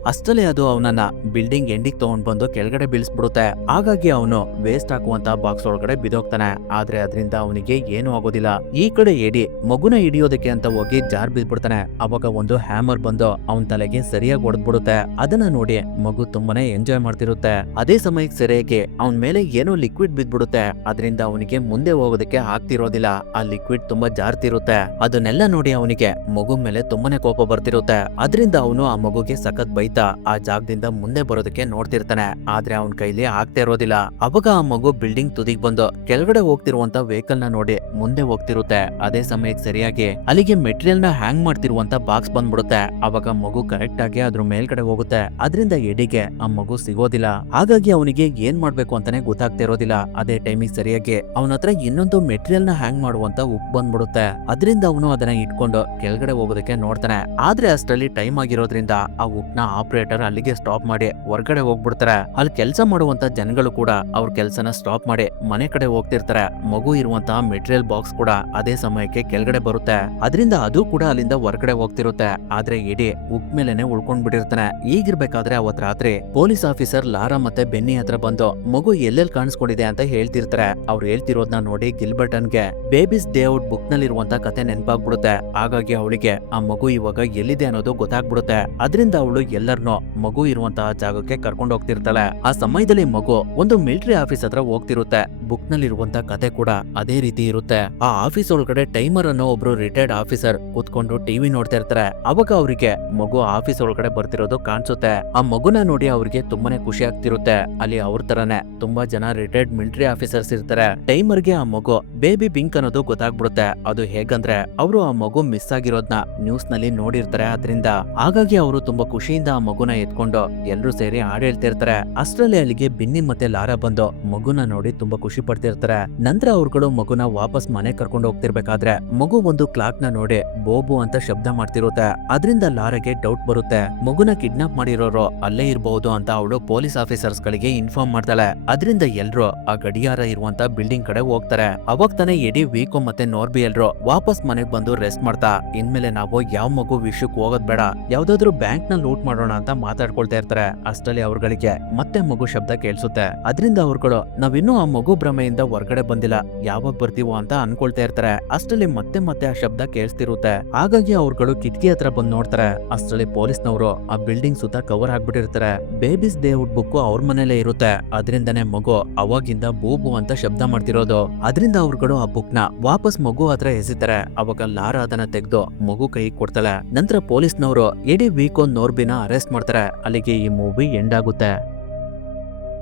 ಅಷ್ಟಲ್ಲೇ ಅದು ಅವನನ್ನ ಬಿಲ್ಡಿಂಗ್ ಎಂಡಿಗೆ ತಗೊಂಡ್ ಬಂದು ಕೆಳಗಡೆ ಬೀಳಿಸ್ಬಿಡುತ್ತೆ. ಹಾಗಾಗಿ ಅವನು ವೇಸ್ಟ್ ಹಾಕುವಂತ ಬಾಕ್ಸ್ ಒಳಗಡೆ ಬಿದೋಗ್ತಾನೆ. ಆದ್ರೆ ಅದರಿಂದ ಅವನಿಗೆ ಏನು ಆಗೋದಿಲ್ಲ. ಈ ಕಡೆ ಎಡಿ ಮಗುನ ಹಿಡಿಯೋದಕ್ಕೆ ಅಂತ ಹೋಗಿ ಜಾರ್ ಬಿದ್ಬಿಡ್ತಾನೆ. ಅವಾಗ ಒಂದು ಹ್ಯಾಮರ್ ಬಂದು ಅವನ್ ತಲೆಗೆ ಸರಿಯಾಗಿ ಹೊಡೆದ್ಬಿಡುತ್ತೆ. ಅದನ್ನ ನೋಡಿ ಮಗು ತುಂಬಾನೇ ಎಂಜಾಯ್ ಮಾಡ್ತಿರುತ್ತೆ. ಅದೇ ಸಮಯಕ್ಕೆ ಸರಿಯಾಗಿ ಅವನ್ ಮೇಲೆ ಏನೋ ಲಿಕ್ವಿಡ್ ಬಿದ್ಬಿಡುತ್ತೆ. ಅದರಿಂದ ಅವನಿಗೆ ಮುಂದೆ ಹೋಗೋದಕ್ಕೆ ಆಗ್ತಿರೋದಿಲ್ಲ. ಆ ಲಿಕ್ವಿಡ್ ತುಂಬಾ ಜಾರ್ತಿರುತ್ತೆ. ಅದನ್ನೆಲ್ಲ ನೋಡಿ ಅವನಿಗೆ ಮಗು ಮೇಲೆ ತುಂಬಾನೇ ಕೋಪ ಬರ್ತಿರುತ್ತೆ. ಅದರಿಂದ ಅವನು ಆ ಮಗುಗೆ ಸಖತ್ ಬೈತ ಆ ಜಾಗದಿಂದ ಮುಂದೆ ಬರೋದಕ್ಕೆ ನೋಡ್ತಿರ್ತಾನೆ. ಆದ್ರೆ ಅವನ್ ಕೈಲಿ ಆಗ್ತಾ ಇರೋದಿಲ್ಲ. ಅವಾಗ ಆ ಮಗು ಬಿಲ್ಡಿಂಗ್ ತುದಿಗ್ ಬಂದು ಕೆಳಗಡೆ ಹೋಗ್ತಿರುವಂತ ವೆಹಿಕಲ್ ನ ನೋಡಿ ಮುಂದೆ ಹೋಗ್ತಿರುತ್ತೆ. ಅದೇ ಸಮಯಕ್ಕೆ ಸರಿಯಾಗಿ ಅಲ್ಲಿಗೆ ಮೆಟೀರಿಯಲ್ ನ ಹ್ಯಾಂಗ್ ಮಾಡ್ತಿರುವಂತ ಬಾಕ್ಸ್ ಬಂದ್ಬಿಡುತ್ತೆ. ಅವಾಗ ಮಗು ಕರೆಕ್ಟ್ ಆಗಿ ಅದ್ರ ಮೇಲ್ಗಡೆ ಹೋಗುತ್ತೆ. ಅದರಿಂದ ಎಡಿಗೆ ಆ ಮಗು ಸಿಗೋದಿಲ್ಲ. ಹಾಗಾಗಿ ಅವನಿಗೆ ಏನ್ ಮಾಡ್ಬೇಕು ಅಂತಾನೆ ಗೊತ್ತಾಗ್ತಾ ಇರೋದಿಲ್ಲ. ಅದೇ ಟೈಮಿಗೆ ಸರಿಯಾಗಿ ಅವನ ಹತ್ರ ಇನ್ನೊಂದು ಮೆಟೀರಿಯಲ್ ನ ಹ್ಯಾಂಗ್ ಮಾಡುವಂತ ಉಪ್ ಬಂದ್ಬಿಡುತ್ತೆ. ಅದರಿಂದ ಅವನು ಅದನ್ನ ಇಟ್ಕೊಂಡು ಕೆಳಗಡೆ ಹೋಗೋದಕ್ಕೆ ನೋಡ್ತಾನೆ. ಆದ್ರೆ ಅಷ್ಟರಲ್ಲಿ ಟೈಮ್ ಆಗಿರೋದ್ರಿಂದ ಆ ಉಪ್ನ ಆಪರೇಟರ್ ಅಲ್ಲಿಗೆ ಸ್ಟಾಪ್ ಮಾಡಿ ಹೊರಗಡೆ ಹೋಗ್ಬಿಡ್ತಾರೆ. ಅಲ್ಲಿ ಕೆಲಸ ಮಾಡುವಂತ ಜನಗಳು ಕೂಡ ಅವ್ರ ಕೆಲಸನ ಸ್ಟಾಪ್ ಮಾಡಿ ಮನೆ ಕಡೆ ಹೋಗ್ತಿರ್ತಾರೆ. ಮಗು ಇರುವಂತಹ ಮೆಟೀರಿಯಲ್ ಬಾಕ್ಸ್ ಕೂಡ ಅದೇ ಸಮಯಕ್ಕೆ ಕೆಳಗಡೆ ಬರುತ್ತೆ. ಅದರಿಂದ ಅದು ಕೂಡ ಅಲ್ಲಿಂದ ಹೊರಗಡೆ ಹೋಗ್ತಿರುತ್ತೆ. ಆದ್ರೆ ಎಡಿ ಉಪ್ ಮೇಲೆನೆ ಉಳ್ಕೊಂಡ್ ಬಿಟ್ಟಿರ್ತಾನೆ. ಈಗಿರ್ಬೇಕಾದ್ರೆ ಅವತ್ ರಾತ್ರಿ ಪೊಲೀಸ್ ಆಫೀಸರ್ ಲಾರಾ ಮತ್ತೆ ಬೆನ್ನಿ ಹತ್ರ ಬಂದು ಮಗು ಎಲ್ಲೆಲ್ಲಿ ಕಾಣಿಸ್ಕೊಂಡಿದೆ ಅಂತ ಹೇಳ್ತಿರ್ತಾರೆ. ಅವ್ರು ಹೇಳ್ತಿರೋದ್ನ ನೋಡಿ ಗಿಲ್ಬರ್ಟನ್ಗೆ ಬೇಬೀಸ್ ಡೇ ಔಟ್ ಬುಕ್ ನಲ್ಲಿರುವಂತ ಕತೆ ನೆನಪಾಗ್ಬಿಡುತ್ತೆ. ಹಾಗಾಗಿ ಅವಳಿಗೆ ಆ ಮಗು ಇವಾಗ ಎಲ್ಲಿದೆ ಅನ್ನೋದು ಗೊತ್ತಾಗ್ಬಿಡುತ್ತೆ. ಅದರಿಂದ ಅವಳು ಎಲ್ಲರನ್ನೂ ಮಗು ಇರುವಂತಹ ಜಾಗಕ್ಕೆ ಕರ್ಕೊಂಡು ಹೋಗ್ತಿರ್ತಾಳೆ. ಆ ಸಮಯದಲ್ಲಿ ಮಗು ಒಂದು ಮಿಲಿಟರಿ ಆಫೀಸ್ ಹತ್ರ ಹೋಗ್ತಿರುತ್ತೆ. ಬುಕ್ ನಲ್ಲಿರುವಂತ ಕತೆ ಕೂಡ ಅದೇ ರೀತಿ ಇರುತ್ತೆ. ಆ ಆಫೀಸ್ ಒಳಗಡೆ ಟೈಮರ್ ಅನ್ನೋ ಒಬ್ರು ರಿಟೈರ್ಡ್ ಆಫೀಸರ್ ಕೂತ್ಕೊಂಡು ಟಿವಿ ನೋಡ್ತಾ ಇರ್ತಾರೆ. ಅವಾಗ ಅವರಿಗೆ ಮಗು ಆಫೀಸ್ ಒಳಗಡೆ ಬರ್ತಿರೋದು ಕಾಣಿಸುತ್ತೆ. ಆ ಮಗುನ ನೋಡಿ ಅವ್ರಿಗೆ ತುಂಬಾನೇ ಖುಷಿ ಆಗ್ತಿರುತ್ತೆ. ಅಲ್ಲಿ ಅವ್ರ ತರನೇ ತುಂಬಾ ಜನ ರಿಟೈರ್ಡ್ ಮಿಲಿಟರಿ ಆಫೀಸರ್ಸ್ ಇರ್ತಾರೆ. ಟೈಮರ್ಗೆ ಆ ಮಗು ಬೇಬಿ ಪಿಂಕ್ ಅನ್ನೋದು ಗೊತ್ತಾಗ್ಬಿಡುತ್ತೆ. ಅದು ಹೇಗಂದ್ರೆ ಅವರು ಆ ಮಗು ಮಿಸ್ ಆಗಿರೋದ್ನ ನ್ಯೂಸ್ ನಲ್ಲಿ ನೋಡಿರ್ತಾರೆ. ಅದರಿಂದ ಹಾಗಾಗಿ ಅವರು ತುಂಬಾ ಖುಷಿಯಿಂದ ಆ ಮಗುನ ಎತ್ಕೊಂಡು ಎಲ್ರು ಸೇರಿ ಹಾಡು ಹೇಳ್ತಿರ್ತಾರೆ. ಅಷ್ಟರಲ್ಲಿ ಅಲ್ಲಿಗೆ ಬಿನ್ನಿ ಮತ್ತೆ ಲಾರಾ ಬಂದು ಮಗುನ ನೋಡಿ ತುಂಬಾ ಖುಷಿ ಪಡ್ತಿರ್ತಾರೆ. ನಂತರ ಅವ್ರುಗಳು ಮಗುನ ವಾಪಸ್ ಮನೆ ಕರ್ಕೊಂಡು ಹೋಗ್ತಿರ್ಬೇಕಾದ್ರೆ ಮಗು ಒಂದು ಕ್ಲಾಕ್ ನ ನೋಡಿ ಬೋಬು ಅಂತ ಶಬ್ದ ಮಾಡ್ತಿರುತ್ತೆ. ಅದರಿಂದ ಲಾರಾಗೆ ಡೌಟ್ ಬರುತ್ತೆ. ಮಗುನ ಕಿಡ್ನಾಪ್ ಮಾಡಿರೋರು ಅಲ್ಲೇ ಇರಬಹುದು ಅಂತ ಅವಳು ಪೊಲೀಸ್ ಆಫೀಸರ್ಸ್ ಗಳಿಗೆ ಇನ್ಫಾರ್ಮ್ ಮಾಡ್ತಾಳೆ. ಅದರಿಂದ ಎಲ್ರು ಆ ಗಡಿಯಾರ ಇರುವಂತ ಬಿಲ್ಡಿಂಗ್ ಕಡೆ ಹೋಗ್ತಾರೆ. ಅವಾಗ ತಾನೇ ಎಡಿ ವೀಕೋ ಮತ್ತೆ ನೋರ್ಬಿ ಎಲ್ರು ವಾಪಸ್ ಮನೆಗ್ ಬಂದು ರೆಸ್ಟ್ ಮಾಡ್ತಾ ಇನ್ಮೇಲೆ ನಾವು ಯಾವ ಮಗು ವಿಷಯಕ್ಕೆ ಹೋಗೋದ್ ಬೇಡ, ಯಾವ್ದಾದ್ರು ಬ್ಯಾಂಕ್ ನ ಲೂಟ್ ಮಾಡೋಣ ಅಂತ ಮಾತಾಡ್ಕೊಳ್ತಾ ಇರ್ತಾರೆ. ಅಷ್ಟರಲ್ಲಿ ಅವ್ರಗಳಿಗೆ ಮತ್ತೆ ಮಗು ಶಬ್ದ ಕೇಳಿಸುತ್ತೆ. ಅದರಿಂದ ಅವ್ರುಗಳು ನಾವಿನ್ನೂ ಆ ಮಗು ಭ್ರಮೆಯಿಂದ ಹೊರಗಡೆ ಬಂದಿಲ್ಲ, ಯಾವಾಗ ಬರ್ತೀವೋ ಅಂತ ಅನ್ಕೊಳ್ತಾ ಇರ್ತಾರೆ. ಅಷ್ಟರಲ್ಲಿ ಮತ್ತೆ ಮತ್ತೆ ಆ ಶಬ್ದ ಕೇಳಿಸ್ತಿರುತ್ತೆ. ಹಾಗಾಗಿ ಅವ್ರುಗಳು ಕಿಟಕಿ ಹತ್ರ ಬಂದು ನೋಡ್ತಾರೆ. ಅಷ್ಟರಲ್ಲಿ ಪೊಲೀಸ್ನವರು ಆ ಬಿಲ್ಡಿಂಗ್ ಸುತ್ತ ಕವರ್ ಆಗ್ಬಿಟ್ಟಿರ್ತಾರೆ. ಬೇಬೀಸ್ ಡೇ ಔಟ್ ಬುಕ್ ಅವ್ರ ಮನೇಲೆ ಇರುತ್ತೆ. ಅದರಿಂದನೇ ಮಗು ಅವಾಗಿಂದ ಬೂಬು ಅಂತ ಶಬ್ದ ಮಾಡ್ತಿರೋದು. ಅದರಿಂದ ಅವ್ರುಗಳು ಆ ಬುಕ್ ನ ವಾಪಸ್ ಮಗು ಹತ್ರ ಎಸಿತಾರೆ. ಅವಾಗ ಲಾರಾ ಅದನ್ನ ತೆಗೆದು ಮಗು ಕೈ ಕೊಡ್ತಾಳೆ. ನಂತರ ಪೊಲೀಸ್ನವರು ಎಡಿ ವೀಕೋ ನೋರ್ಬಿನ ಅರೆಸ್ಟ್ ಮಾಡ್ತಾರೆ. ಅಲ್ಲಿಗೆ ಈ ಮೂವಿ ಎಂಡ್ ಆಗುತ್ತೆ.